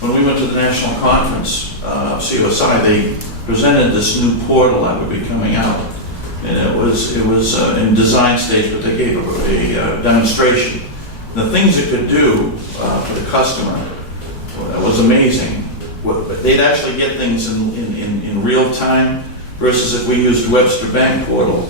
when we went to the national conference, COSI, they presented this new portal that would be coming out. And it was in design stage, but they gave a demonstration. The things it could do for the customer was amazing. But they'd actually get things in real time versus if we used Webster Bank portal,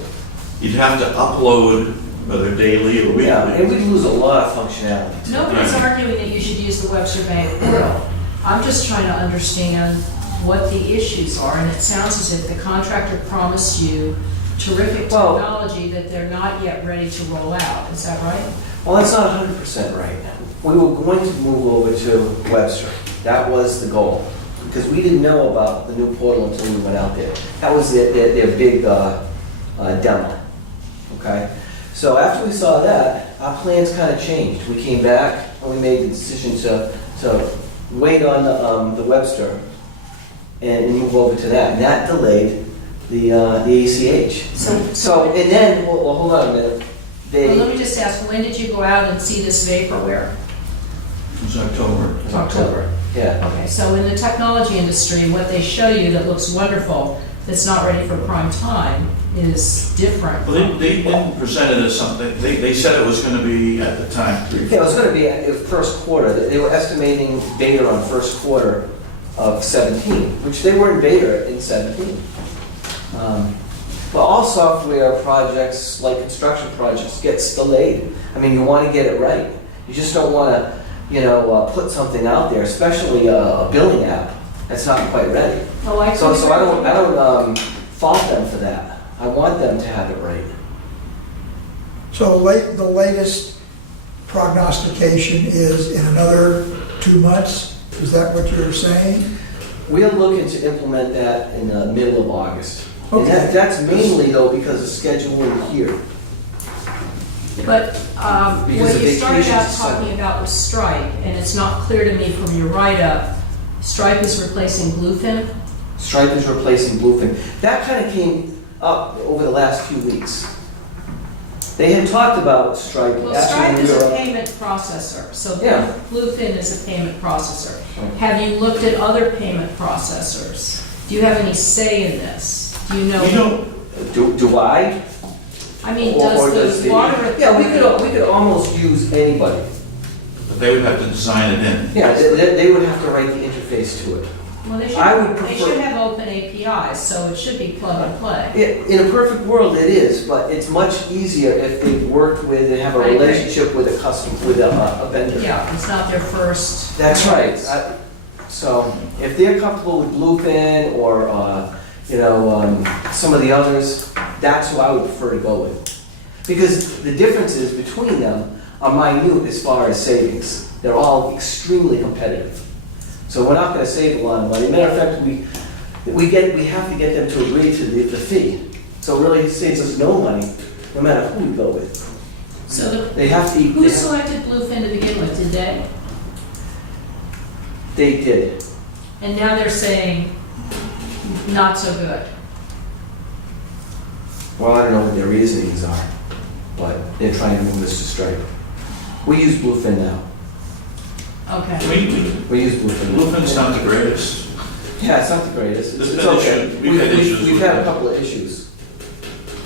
you'd have to upload whether daily or weekly. Yeah, and we lose a lot of functionality. Nobody's arguing that you should use the Webster Bank portal. I'm just trying to understand what the issues are, and it sounds as if the contractor promised you terrific Well- technology that they're not yet ready to roll out. Is that right? Well, that's not 100% right. We were going to move over to Webster. That was the goal. Because we didn't know about the new portal until we went out there. That was their big demo. Okay? So after we saw that, our plans kind of changed. We came back and we made the decision to wait on the Webster and move over to that. And that delayed the ACH. So, and then, well, hold on a minute. Well, let me just ask, when did you go out and see this vaporware? It was October. October, yeah. Okay, so in the technology industry, what they show you that looks wonderful, that's not ready for prime time, is different. Well, they didn't present it as something, they said it was going to be at the time. Yeah, it was going to be the first quarter. They were estimating beta on first quarter of 17, which they were in beta in 17. But all software projects, like construction projects, gets delayed. I mean, you want to get it right. You just don't want to, put something out there, especially a billing app that's not quite ready. Oh, I So completely I don't fault them for that. I want them to have it right. So the latest prognostication is in another 2 months? Is that what you're saying? We're looking to implement that in the middle of August. And Okay. that's mainly though because of scheduling here. But Because what the you started out vacation's talking about was Stripe, and it's not clear to me from your write-up, Stripe is replacing Bluefin? Stripe is replacing Bluefin. That kind of came up over the last few weeks. They had talked about Stripe. Well, actually, Stripe when is we a were- payment processor, so Yeah. Bluefin is a payment processor. Right. Have you looked at other payment processors? Do you have any say in this? Do you know? We don't, Do I? I mean, Or does the water Yeah, we authority? could almost use anybody. but they would have to design it in. Yeah, they would have to write the interface to it. Well, they I would should, they prefer- should have open APIs, so it should be plug and play. In a perfect world, it is, but it's much easier if they've worked with and have a I agree. relationship with a vendor. Yeah, it's not their first. That's right. So if they're comfortable with Bluefin or, some of the others, that's who I would prefer to go with. Because the differences between them are minute as far as savings. They're all extremely competitive. So we're not going to save a lot of money. Matter of fact, we have to get them to agree to the fee. So it really saves us no money, no matter who we go with. So They have to. who selected Bluefin to begin with? Did they? They did. And now they're saying, not so good. Well, I don't know what their reasonings are, but they're trying to move this to Stripe. We use Bluefin now. Okay. We use Bluefin. Bluefin's not the greatest. Yeah, it's not the greatest. There's It's been okay. issues- we've had issues We've with had a it. couple of issues.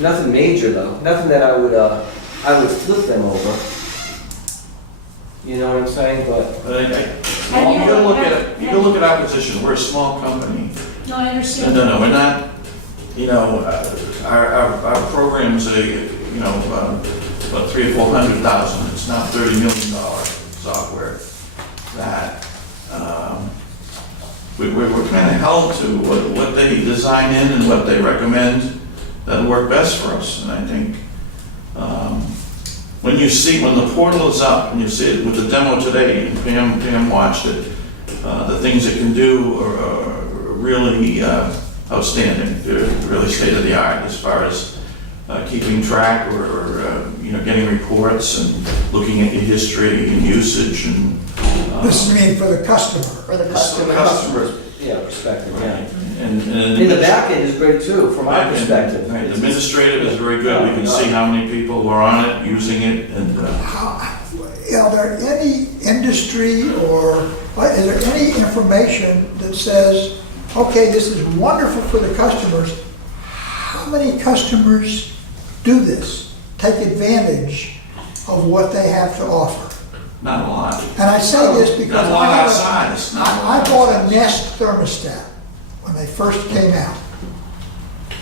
Nothing major though. Nothing that I would flip them over. You know what I'm saying? But But you gotta look at our position, we're a small company. No, I No, understand. no, we're not, our program's about 300,000 or 400,000, it's not $30 million software. That, we're kind of held to what they design in and what they recommend that'll work best for us, and I think, when the portal is up, and you see it with the demo today, and Pam watched it, the things it can do are really outstanding. They're really state of the art as far as keeping track or getting reports and looking at your history and usage and. This is mean for the customer. For the The customer. customers. yeah, perspective, yeah. And. In the back end is great too, from our perspective. Right, the administrative is very good. We can see how many people were on it, using it, and. Are there any industry or is there any information that says, okay, this is wonderful for the customers? How many customers do this, take advantage of what they have to offer? Not a lot. And I say this because Not a lot outside. It's not a lot I bought a outside. Nest thermostat when they first came out.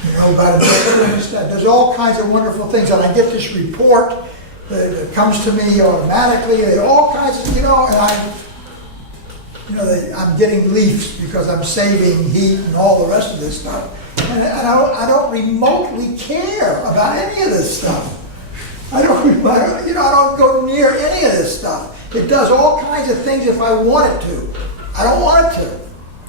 You know about a Nest thermostat. There's all kinds of wonderful things, and I get this report that comes to me automatically, and all kinds of, and I'm getting leaks because I'm saving heat and all the rest of this stuff. And I don't remotely care about any of this stuff. I don't go near any of this stuff. It does all kinds of things if I want it to. I don't want it to.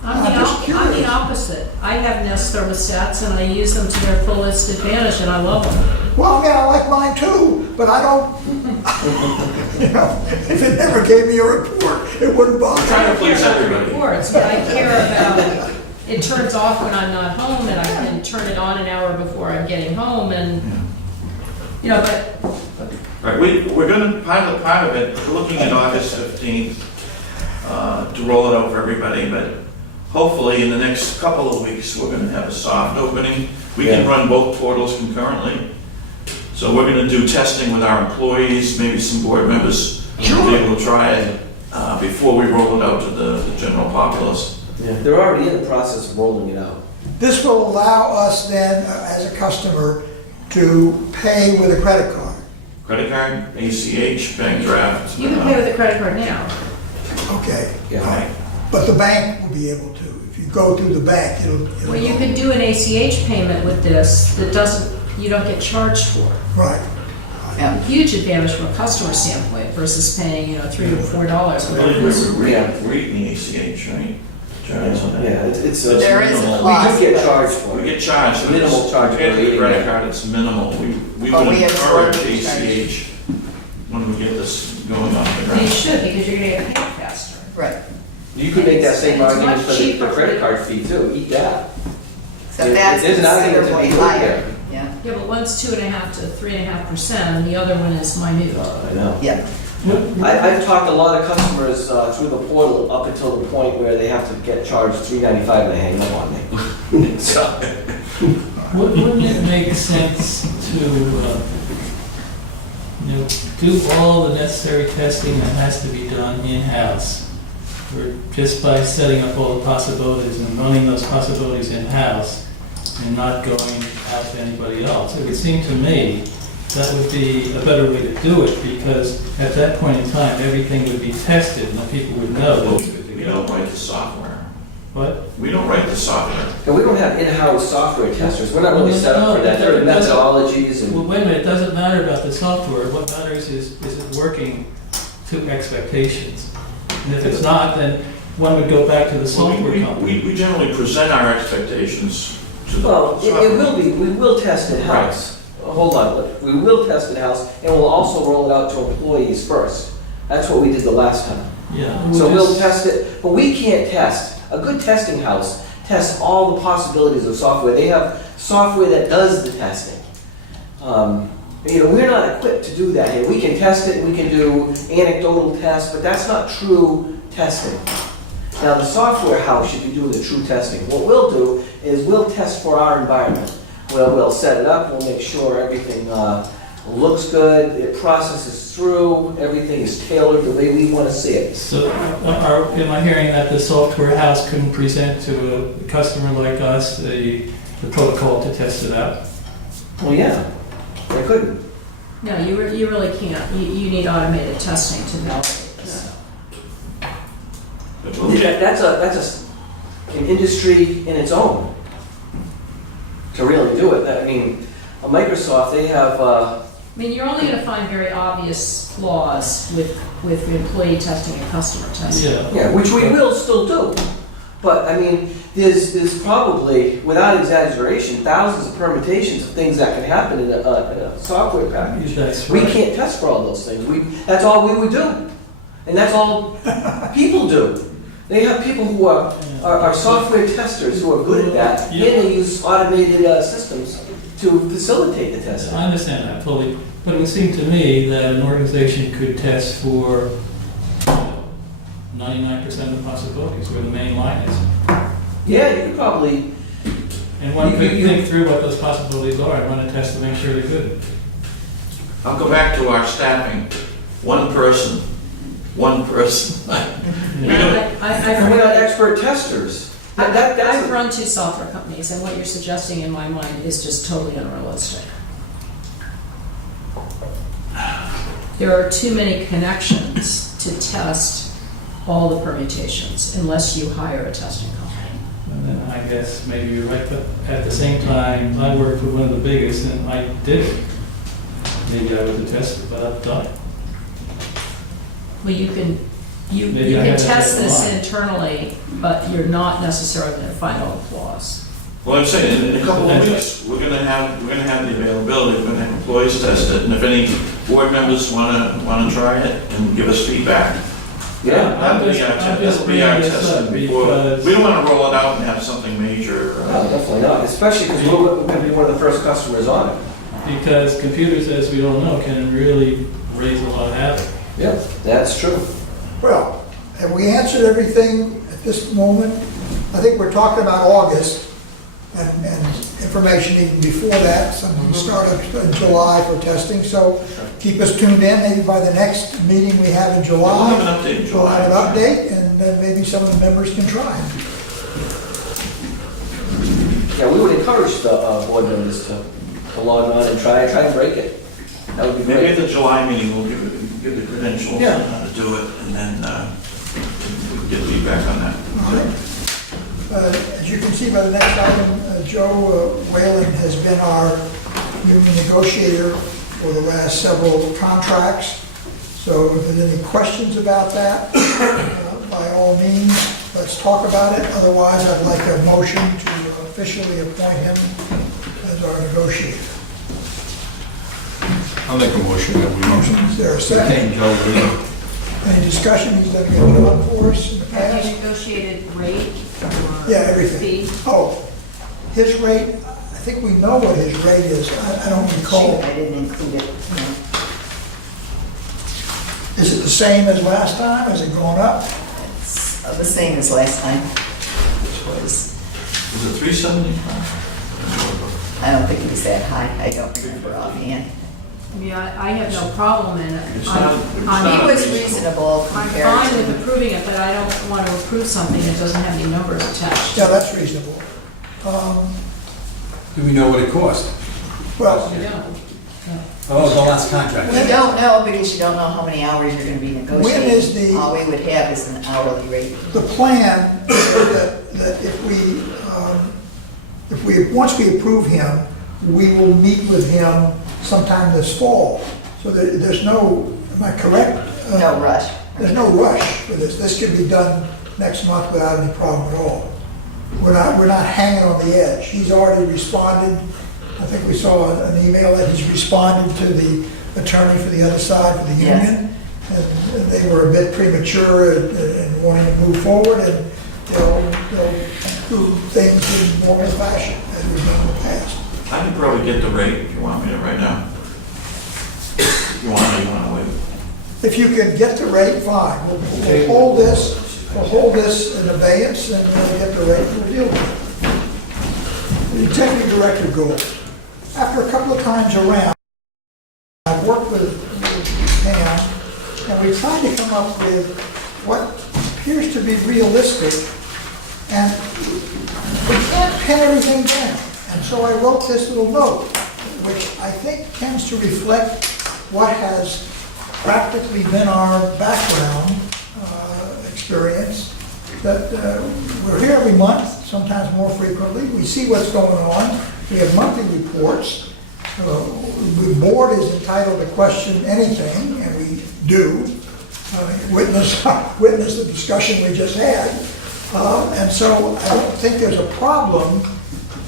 I'm just I'm curious. the opposite. I have Nest thermostats and I use them to their fullest advantage and I love them. Well, I like mine too, but I don't, if it never gave me a report, it wouldn't bother me. Trying to please everybody. Reports, but I care about, it turns off when I'm not home and I can turn it on an hour before I'm getting home and, but Right, we're gonna, part of it, we're looking at August 15th to roll it out for everybody, but hopefully in the next couple of weeks, we're gonna have a soft opening. We can run both portals concurrently. So we're gonna do testing with our employees, maybe some board members will be able to try it before we roll it out to the general populace. Yeah. They're already in the process of rolling it out. This will allow us then, as a customer, to pay with a credit card. Credit card, ACH, bank draft. you can pay with a credit card now. Okay. Yeah. Right. But the bank will be able to. If you go through the bank, it'll. Well, you could do an ACH payment with this that you don't get charged for. Right. Yeah. Huge advantage from a customer standpoint versus paying, $3 to $4. I whatever believe it is. we're eating the ACH, right? Charge on that. Yeah, it's There is a we cost. do get but- charged for We it. get charged. but Minimal it's- charge compared per to the reading, credit yeah. card, it's minimal. We But would we encourage absorb the charge. ACH when we get this going on the You ground. should, because you're gonna get paid faster. Right. You could make that same It's argument much for the cheaper. credit card fee too, eat that. Except that's There's an argument to be considerably made higher. there. Yeah. Yeah, but one's 2.5% to 3.5%, and the other one is minute. I know. Yeah. I've talked to a lot of customers through the portal up until the point where they have to get charged $3.95 and they hang up on me. So, Wouldn't it make sense to, do all the necessary testing that has to be done in-house? Or just by setting up all the possibilities and running those possibilities in-house and not going out to anybody else? It would seem to me that would be a better way to do it, because at that point in time, everything would be tested and the people would know that it's good to We go. don't write the software. What? We don't write the software. and we don't have in-house software testers. We're not really set up for that. There are methodologies Well, and, wait a minute, it doesn't matter about the software. What matters is it working to expectations? And if it's not, then one would go back to the Well, software company. we generally present our expectations to the. well, it will be, we will test in-house. Hold on, look. We will test in-house and we'll also roll it out to employees first. That's what we did the last time. Yeah. So we'll test it, but we can't test. A good testing house tests all the possibilities of software. They have software that does the testing. We're not equipped to do that here. We can test it, we can do anecdotal tests, but that's not true testing. Now, the software house should be doing the true testing. What we'll do is we'll test for our environment. We'll set it up, we'll make sure everything looks good, it processes through, everything is tailored the way we want to see it. So am I hearing that the software house couldn't present to a customer like us the protocol to test it out? Well, yeah, they couldn't. No, you really can't. You need automated testing to validate this. That's an industry in its own to really do it. I mean, Microsoft, they have, You're only going to find very obvious flaws with employee testing and customer testing. yeah, which we will still do. But, there's probably, without exaggeration, thousands of permutations of things that can happen in a software package. That's We right. can't test for all those things. That's all we would do. And that's all people do. They have people who are software testers who are good at that, and they use automated systems to facilitate the testing. I understand that fully, but it would seem to me that an organization could test for 99% of the possibilities where the main line is. Yeah, you could probably, And one could think through what those possibilities are and run a test to make sure they're good. I'll go back to our staffing. One person. and we're not expert testers. That's I've run 2 software companies, and what you're suggesting in my mind is just totally unrealistic. There are too many connections to test all the permutations unless you hire a testing company. And then I guess maybe you're right, but at the same time, I worked with one of the biggest and I did it. Maybe I was a tester, but I've done it. Well, you can Maybe I had to test take a this line. internally, but you're not necessarily going to find all the flaws. Well, I'm saying, in a couple of weeks, we're gonna have the availability, we're gonna have employees test it, and if any board members wanna try it and give us feedback. Yeah. That'll be I'm just our bringing this testing up before, because- we don't wanna roll it out and have something major. No, definitely not, especially because we're going to be one of the first customers on it. Because computers, as we all know, can really raise a lot of havoc. Yep, that's true. Well, have we answered everything at this moment? I think we're talking about August and information even before that, some startups in July for testing, so keep us tuned in, maybe by the next meeting we have in We'll have an July. update in We'll July. have an update, and then maybe some of the members can try. Yeah, we would encourage the board members to log on and try and break it. That would be Maybe great. at the July meeting, we'll give the credentials Yeah. on how to do it, and then we'll get feedback on that. All right. As you can see by the next item, Joe Whalen has been our union negotiator for the last several contracts. So if there's any questions about that, by all means, let's talk about it. Otherwise, I'd like a motion to officially appoint him as our negotiator. I'll make a motion that we Is there a second? retain Joe Lee. Any discussion? He's done a good job for us in the Have past. you negotiated rate or Yeah, everything. fee? Oh, his rate, I think we know what his rate is. I don't recall. I didn't include it. No. Is it the same as last time? Is it going up? It's the same as last time, which was, Was it 375? I don't think it was that high. I don't remember offhand. Yeah, I have no problem in it. It's not- it's not- It was reasonable I'm compared fine to. with approving it, but I don't want to approve something that doesn't have any numbers attached. Yeah, that's reasonable. Do we know what it cost? Well, You don't. Oh, the last contract. You don't know because you don't know how many hours you're gonna be negotiating. is the- All we would have is an hourly rate. the plan is that once we approve him, we will meet with him sometime this fall. So there's no, am I correct? No rush. There's no rush for this. This can be done next month without any problem at all. We're not hanging on the edge. He's already responded. I think we saw an email that he's responded to the attorney for the other side, for the Yes. union. And they were a bit premature in wanting to move forward, and they'll do things in normal fashion as we've done in the past. I can probably get the rate if you want me to right now. If you want to wait. If you can get the rate, fine. We'll hold this in abeyance and get the rate and we'll deal with it. The executive director goals. After a couple of times around, I've worked with Pam, and we tried to come up with what appears to be realistic, and we can't pin everything down. And so I wrote this little note, which I think tends to reflect what has practically been our background experience, that we're here every month, sometimes more frequently. We see what's going on. We have monthly reports. The board is entitled to question anything, and we do. Witness the discussion we just had. And so I don't think there's a problem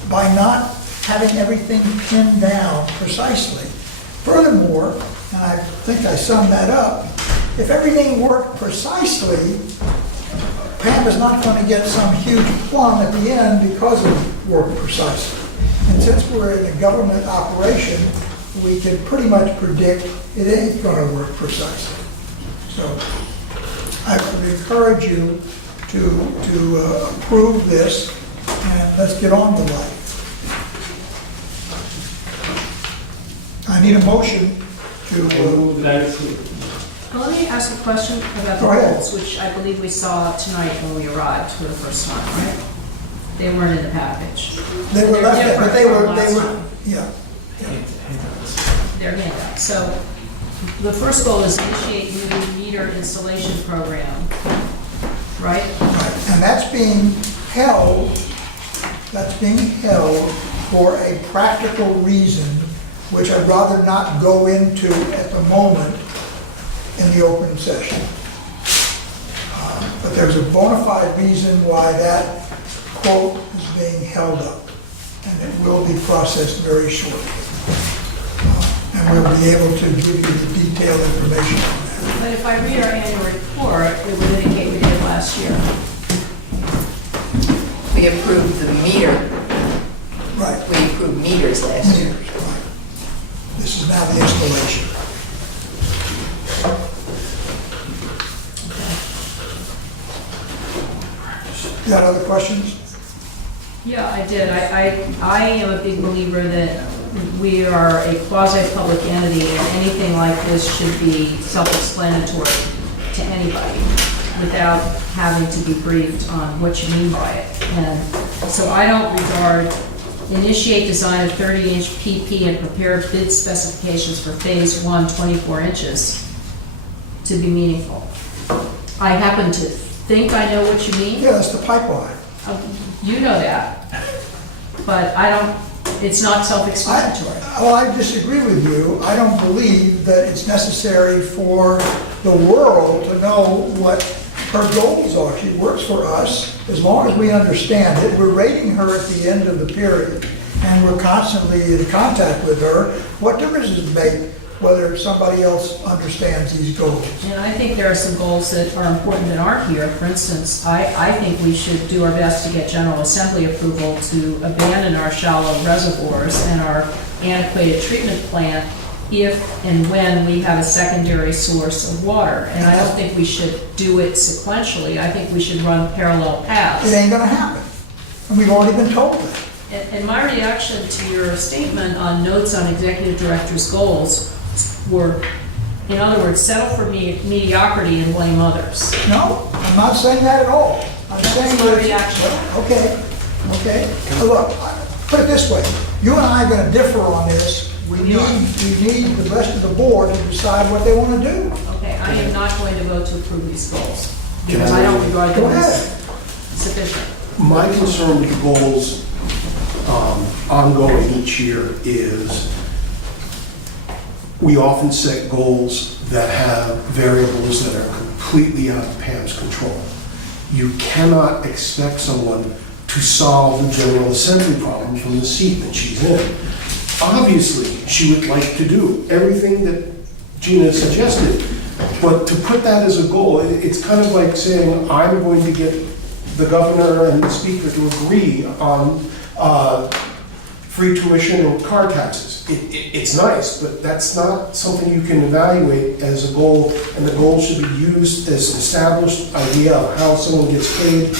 by not having everything pinned down precisely. Furthermore, and I think I summed that up, if everything worked precisely, Pam is not going to get some huge plum at the end because of work precisely. And since we're in a government operation, we can pretty much predict it ain't going to work precisely. So I would encourage you to approve this, and let's get on with life. I need a motion to... Let me ask a question about the Go ahead. goals, which I believe we saw tonight when we arrived for the first time, right? They weren't in the package. They were They're left there, but different from last time. yeah. They're handouts. So the first goal is initiate new meter installation program, right? Right. And that's being held for a practical reason, which I'd rather not go into at the moment in the open session. But there's a bona fide reason why that quote is being held up, and it will be processed very shortly. And we'll be able to give you the detailed information on that. But if I read our annual report, it would indicate we did it last year. We approved the meter, Right. we approved meters last year. Right. This is now the installation. You got other questions? Yeah, I did. I am a big believer that we are a quasi-public entity, and anything like this should be self-explanatory to anybody without having to be briefed on what you mean by it. And so I don't regard initiate design of 30-inch PP and prepare bid specifications for phase 1, 24 inches to be meaningful. I happen to think I know what you mean. Yeah, that's the pipeline. You know that, but I don't, it's not self-explanatory. Well, I disagree with you. I don't believe that it's necessary for the world to know what her goals are. She works for us. As long as we understand it, we're rating her at the end of the period, and we're constantly in contact with her. What difference does it make whether somebody else understands these goals? And I think there are some goals that are important that aren't here. For instance, I think we should do our best to get General Assembly approval to abandon our shallow reservoirs and our antiquated treatment plant if and when we have a secondary source of water. And I don't think we should do it sequentially. I think we should run parallel paths. It ain't gonna happen, and we've already been told that. And my reaction to your statement on notes on executive director's goals were, in other words, settle for mediocrity and blame others. No, I'm not saying that at all. I'm saying my that... reaction. Okay. Look, put it this way. You and I are gonna differ on this. We need the rest of the board to decide what they wanna do. Okay, I am not going to vote to approve these goals, Can because I- I don't regard them Go as ahead. sufficient. My concern with the goals ongoing each year is we often set goals that have variables that are completely out of Pam's control. You cannot expect someone to solve the General Assembly problem from the seat that she's in. Obviously, she would like to do everything that Gina suggested, but to put that as a goal, it's kind of like saying, I'm going to get the governor and the speaker to agree on free tuition and car taxes. It's nice, but that's not something you can evaluate as a goal, and the goal should be used as an established idea of how someone gets paid.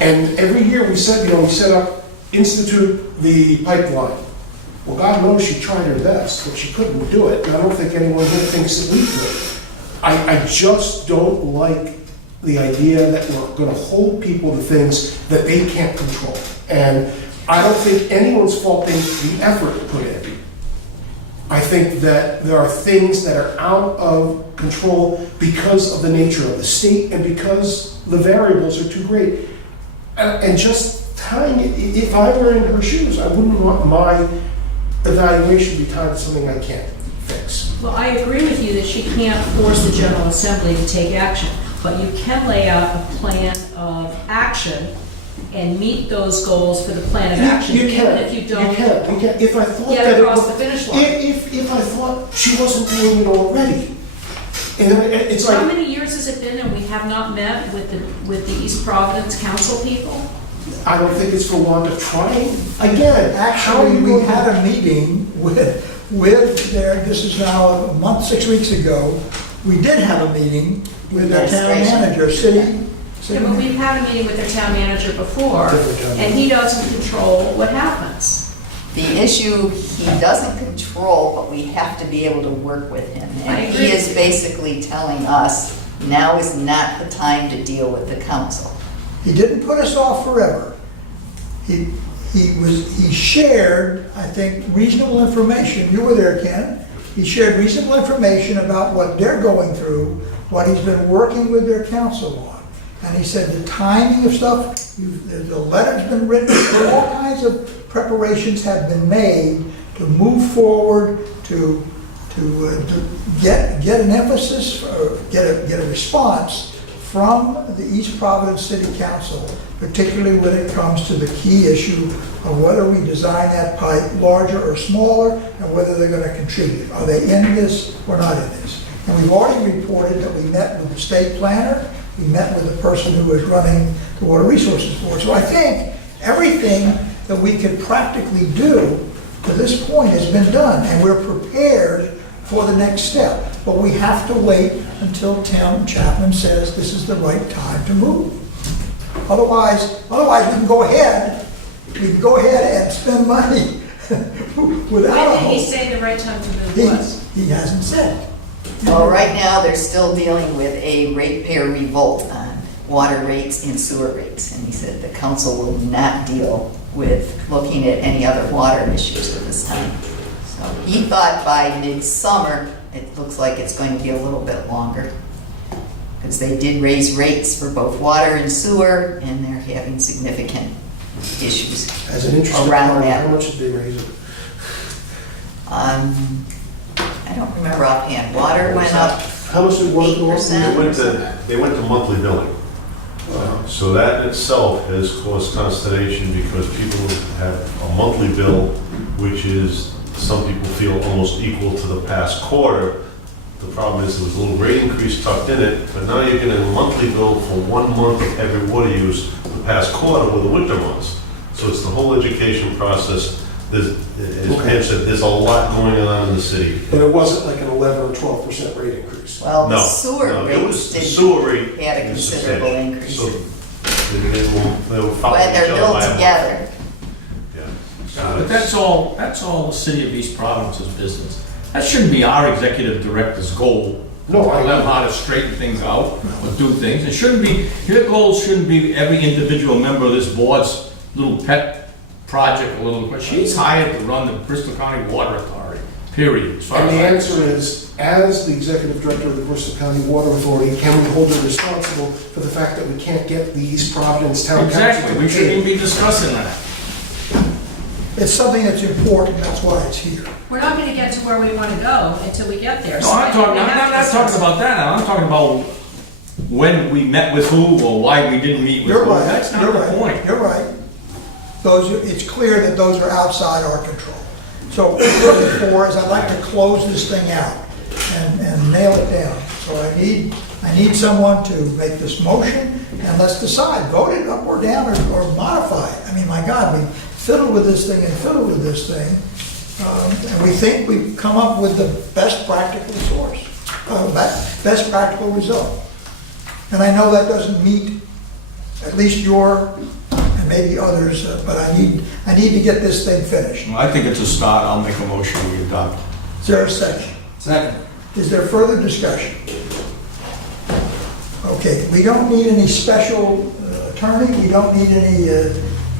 And every year we set up, institute the pipeline. Well, God knows she tried her best, but she couldn't do it, and I don't think anyone here thinks that we could. I just don't like the idea that we're gonna hold people to things that they can't control. And I don't think anyone's faulting the effort put in. I think that there are things that are out of control because of the nature of the state and because the variables are too great. And just tying it, if I were in her shoes, I wouldn't want my evaluation to be tied to something I can't fix. Well, I agree with you that she can't force the General Assembly to take action, but you can lay out a plan of action and meet those goals for the plan of action. You even can, if you don't If I thought get that across the finish line. if I thought she wasn't doing it already, and it's How like, many years has it been and we have not met with the East Providence Council people? I don't think it's for want of trying. Again, how do Actually, you we go had a meeting with their, this is now a month, 6 weeks ago, we did have a meeting with their town Administration. manager, city Yeah, but we've had a meeting with their town manager before, and he doesn't control what happens. The issue he doesn't control, but we have to be able to work with him. I And agree he with is you. basically telling us, now is not the time to deal with the council. He didn't put us off forever. He shared, I think, reasonable information. You were there, Ken. He shared reasonable information about what they're going through, what he's been working with their council on. And he said the timing of stuff, the letter's been written, all kinds of preparations have been made to move forward, to get an emphasis, or get a response from the East Providence City Council, particularly when it comes to the key issue of whether we design that pipe larger or smaller, and whether they're going to contribute. Are they in this or not in this? And we've already reported that we met with the state planner, we met with the person who is running the Water Resources Board. So I think everything that we could practically do to this point has been done, and we're prepared for the next step. But we have to wait until Tim Chapman says this is the right time to move. Otherwise we can go ahead and spend money without a When did he hope. say the right time to move was? He hasn't said. Well, right now, they're still dealing with a ratepayer revolt on water rates and sewer rates. And he said the council will not deal with looking at any other water issues at this time. So he thought by midsummer, it looks like it's going to be a little bit longer. Because they did raise rates for both water and sewer, and they're having significant issues. as an interesting Around part, that. how much did they raise it? I don't remember offhand. Water went up How much did water go up? 8%. They went to monthly billing. So that in itself has caused consternation because people have a monthly bill, which is, some people feel almost equal to the past quarter. The problem is there was a little rate increase tucked in it, but now you're getting a monthly bill for 1 month of every water use the past quarter with the winter months. So it's the whole education process. There's, as Pam said, there's a lot going on in the city. But it wasn't like an 11 or 12% rate increase. Well, the No, sewer no, it was rates the did sewer rate had a is considerable substantial. increase. So they were following When they're each other billed by a month. together. Yeah. But that's all the city of East Providence's business. That shouldn't be our executive director's goal. No, I Tell them how to straighten things out or do things. It shouldn't be, your goals shouldn't be every individual member of this board's little pet project, but she's hired to run the Bristol County Water Authority, period. as far And the as I'm answer is, as the executive director of the Bristol County Water Authority, can we hold her responsible for the fact that we can't get the East Providence Town Council? Exactly, to we shouldn't pay? even be discussing that. It's something that's important, that's why it's here. We're not gonna get to where we wanna go until we get there. No, So I I'm think talking, we I'm have not to talking discuss- about that, I'm talking about when we met with who or why we didn't meet with You're who. right, That's you're not the right, point. you're right. It's clear that those are outside our control. So what we're looking for is I'd like to close this thing out and nail it down. So I need someone to make this motion, and let's decide, vote it up or down or modify it. I mean, my God, we fiddle with this thing and fiddle with this thing. And we think we've come up with the best practical source, best practical result. And I know that doesn't meet at least your, and maybe others, but I need to get this thing finished. Well, I think it's a start. I'll make a motion we adopt. Is there a second? Second. Is there further discussion? Okay, we don't need any special attorney, we don't need any,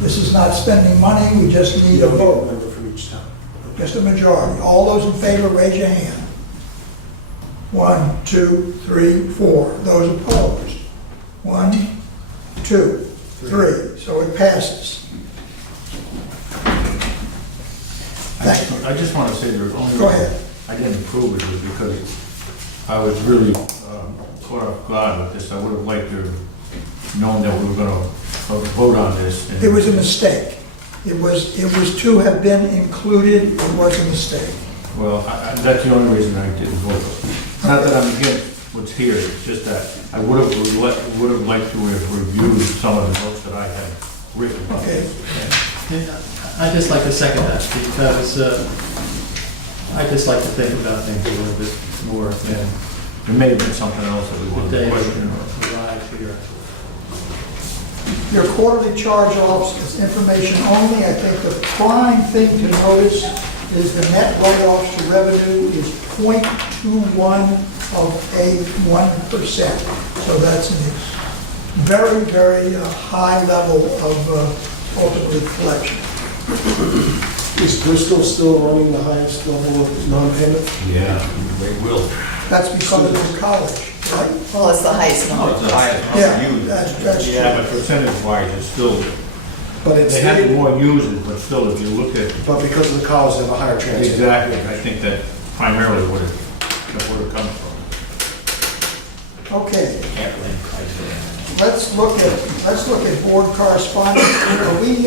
this is not spending money, we just need a vote, Member from each town. just a majority. All those in favor, raise your hand. 1, 2, 3, 4. Those opposed? 1, 2, 3. So it passes. Thank you. I just want to say there's only. Go ahead. I didn't approve it was because I was really caught off guard with this. I would have liked to have known that we were going to vote on this. It was a mistake. It was to have been included, it was a mistake. Well, that's the only reason I didn't vote. Not that I'm against what's here, it's just that I would have liked to have reviewed some of the notes that I had written. Okay. I'd just like to second that, because I just like to think about things a little bit more than There may have been something else that we the wanted day to we question. arrived here. Your quarterly charge-offs is information only. I think the prime thing to notice is the net write-offs to revenue is 0.21 of a 1%. So that's a very, very high level of ultimately collection. Is Bristol still running the highest level of non-payment? Yeah, they will. That's because of the college, right? Well, it's the highest No, number. it's the highest Yeah, number used. that's true. Yeah, but percentage-wise, it's still, But it's, they have more users, but still, if you look at. but because of the college, they have a higher transfer. Exactly, I think that primarily where it comes from. Okay. Let's look at board correspondence. Are we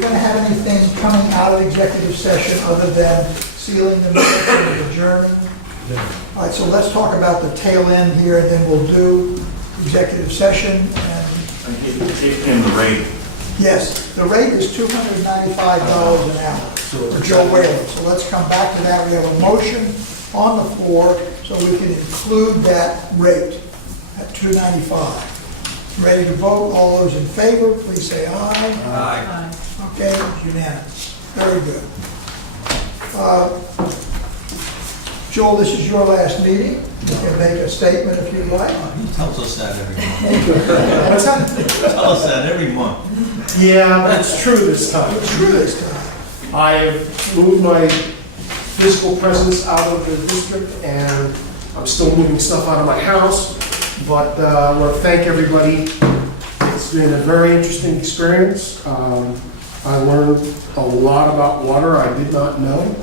gonna have anything coming out of executive session other than sealing the minutes and adjourning? All right, so let's talk about the tail end here, and then we'll do executive session. And I gave him the rate. yes, the rate is $295 an hour for Joe Whalen. So let's come back to that. We have a motion on the floor, so we can include that rate at $295. Ready to vote? All those in favor, please say aye. Aye. Okay, it's unanimous. Very good. Joel, this is your last meeting. You can make a statement if you'd like. He tells us that every month. What's that? Tell us that every month. Yeah, that's true this time. It's true this time. I have moved my physical presence out of the district, and I'm still moving stuff out of my house, but I want to thank everybody. It's been a very interesting experience. I learned a lot about water I did not know.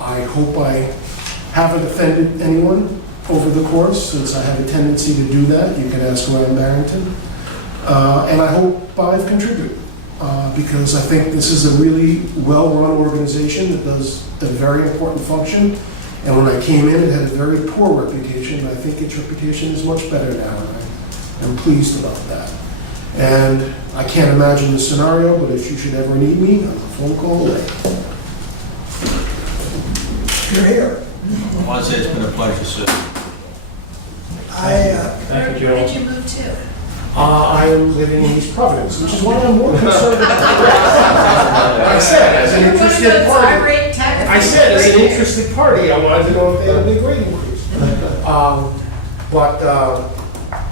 I hope I haven't offended anyone over the course, since I have a tendency to do that. You can ask Ryan Barrington. And I hope I've contributed, because I think this is a really well-run organization that does a very important function. And when I came in, it had a very poor reputation. I think its reputation is much better now, and I'm pleased about that. And I can't imagine the scenario, but if you should ever need me, I'm a phone call away. You're here. I want to say it's been a pleasure, sir. Thank you, Joel. Where did you move to? I am living in East Providence, which is why I'm more concerned about. I said, as an interested party. I said, as an interested party, I wanted to know if they had a big rate increase.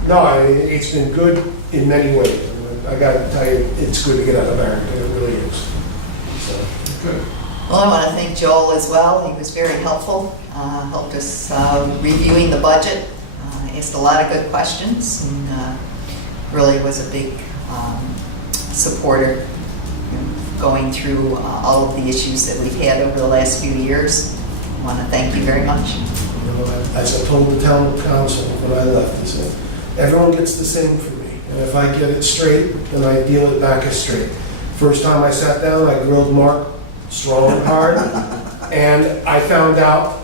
No, it's been good in many ways. I gotta tell you, it's good to get out of Barrington, it really is. So, good. Well, I want to thank Joel as well. He was very helpful, helped us reviewing the budget, asked a lot of good questions, and really was a big supporter going through all of the issues that we've had over the last few years. I want to thank you very much. You know, as I told the town council when I left, I said, everyone gets the same from me. And if I get it straight, then I deal it back as straight. First time I sat down, I grilled Mark strong and hard, and I found out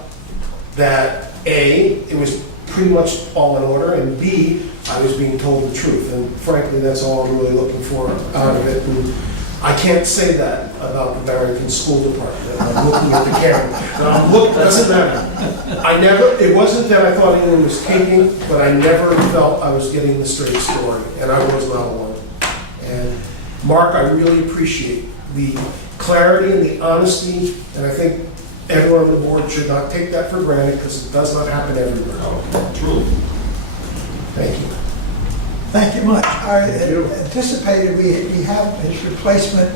that A, it was pretty much all in order, and B, I was being told the truth. And frankly, that's all I'm really looking for out of it. And I can't say that about the Barrington School Department. I'm looking at the camera. No, I'm looking, doesn't matter. I never, it wasn't that I thought anyone was taking, but I never felt I was getting the straight story, and I was not alone. And Mark, I really appreciate the clarity and the honesty, and I think everyone on the board should not take that for granted, because it does not happen everywhere. True. Thank you. Thank you much. I you. anticipated we have, his replacement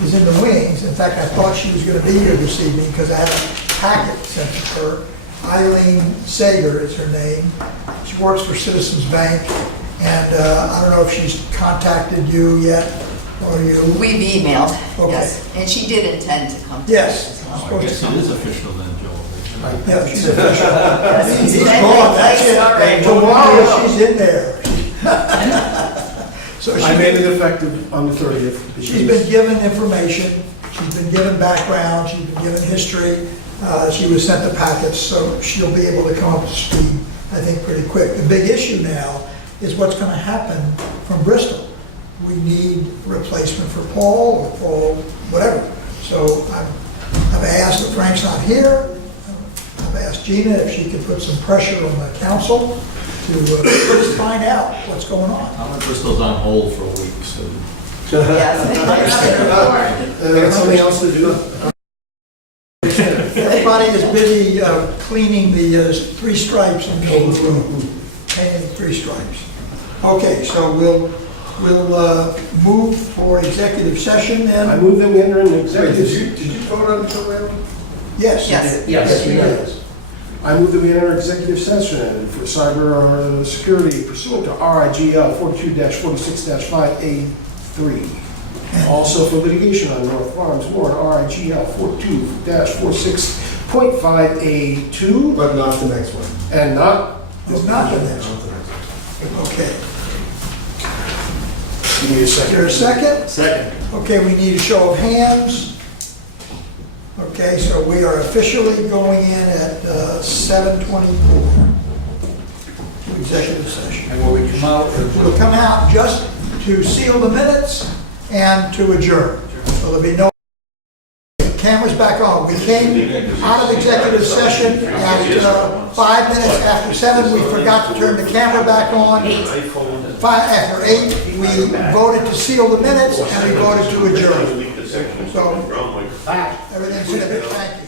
is in the wings. In fact, I thought she was going to be here this evening because I had a packet sent to her. Eileen Sager is her name. She works for Citizens Bank, and I don't know if she's contacted you yet, or you. We've emailed, Okay. yes, and she did intend to come to Yes. us as Oh, well. I guess it is official then, Joe. Yeah, she's official. Yes, He's it's been gone, in that's place it. already. Tomorrow, she's in there. So I made it effective on the 30th. she's been given information, she's been given background, she's been given history, she was sent the packets, so she'll be able to come up to speed, I think, pretty quick. The big issue now is what's gonna happen from Bristol. We need replacement for Paul, or Paul, whatever. So I've asked, if Frank's not here, I've asked Gina if she could put some pressure on the council to just find out what's going on. I'm at Bristol's on hold for a week, so. That's something else to do. Everybody is busy cleaning the three stripes in the middle of the room, painting the three stripes. Okay, so we'll move for executive session I then? move that we enter into executive. Did you vote on the program? Yes. Yes. Yes, we Yes. did. I move that we enter executive session for cyber security pursuant to RIGL 42-46-5A3. Also for litigation on North Farms, Warren RIGL 42-46.5A2. But not the next one. And not, It's not the next one. Okay. give me a Is second. there a second? Second. Okay, we need a show of hands. Okay, so we are officially going in at 7:24 to executive session. And when we come out, We'll come out just to seal the minutes and to adjourn. So there'll be no, cameras back on. We came out of executive session at 5 minutes after 7. We forgot to turn the camera back on. 5 after 8, we voted to seal the minutes and we voted to adjourn. So, everything's good. Thank you.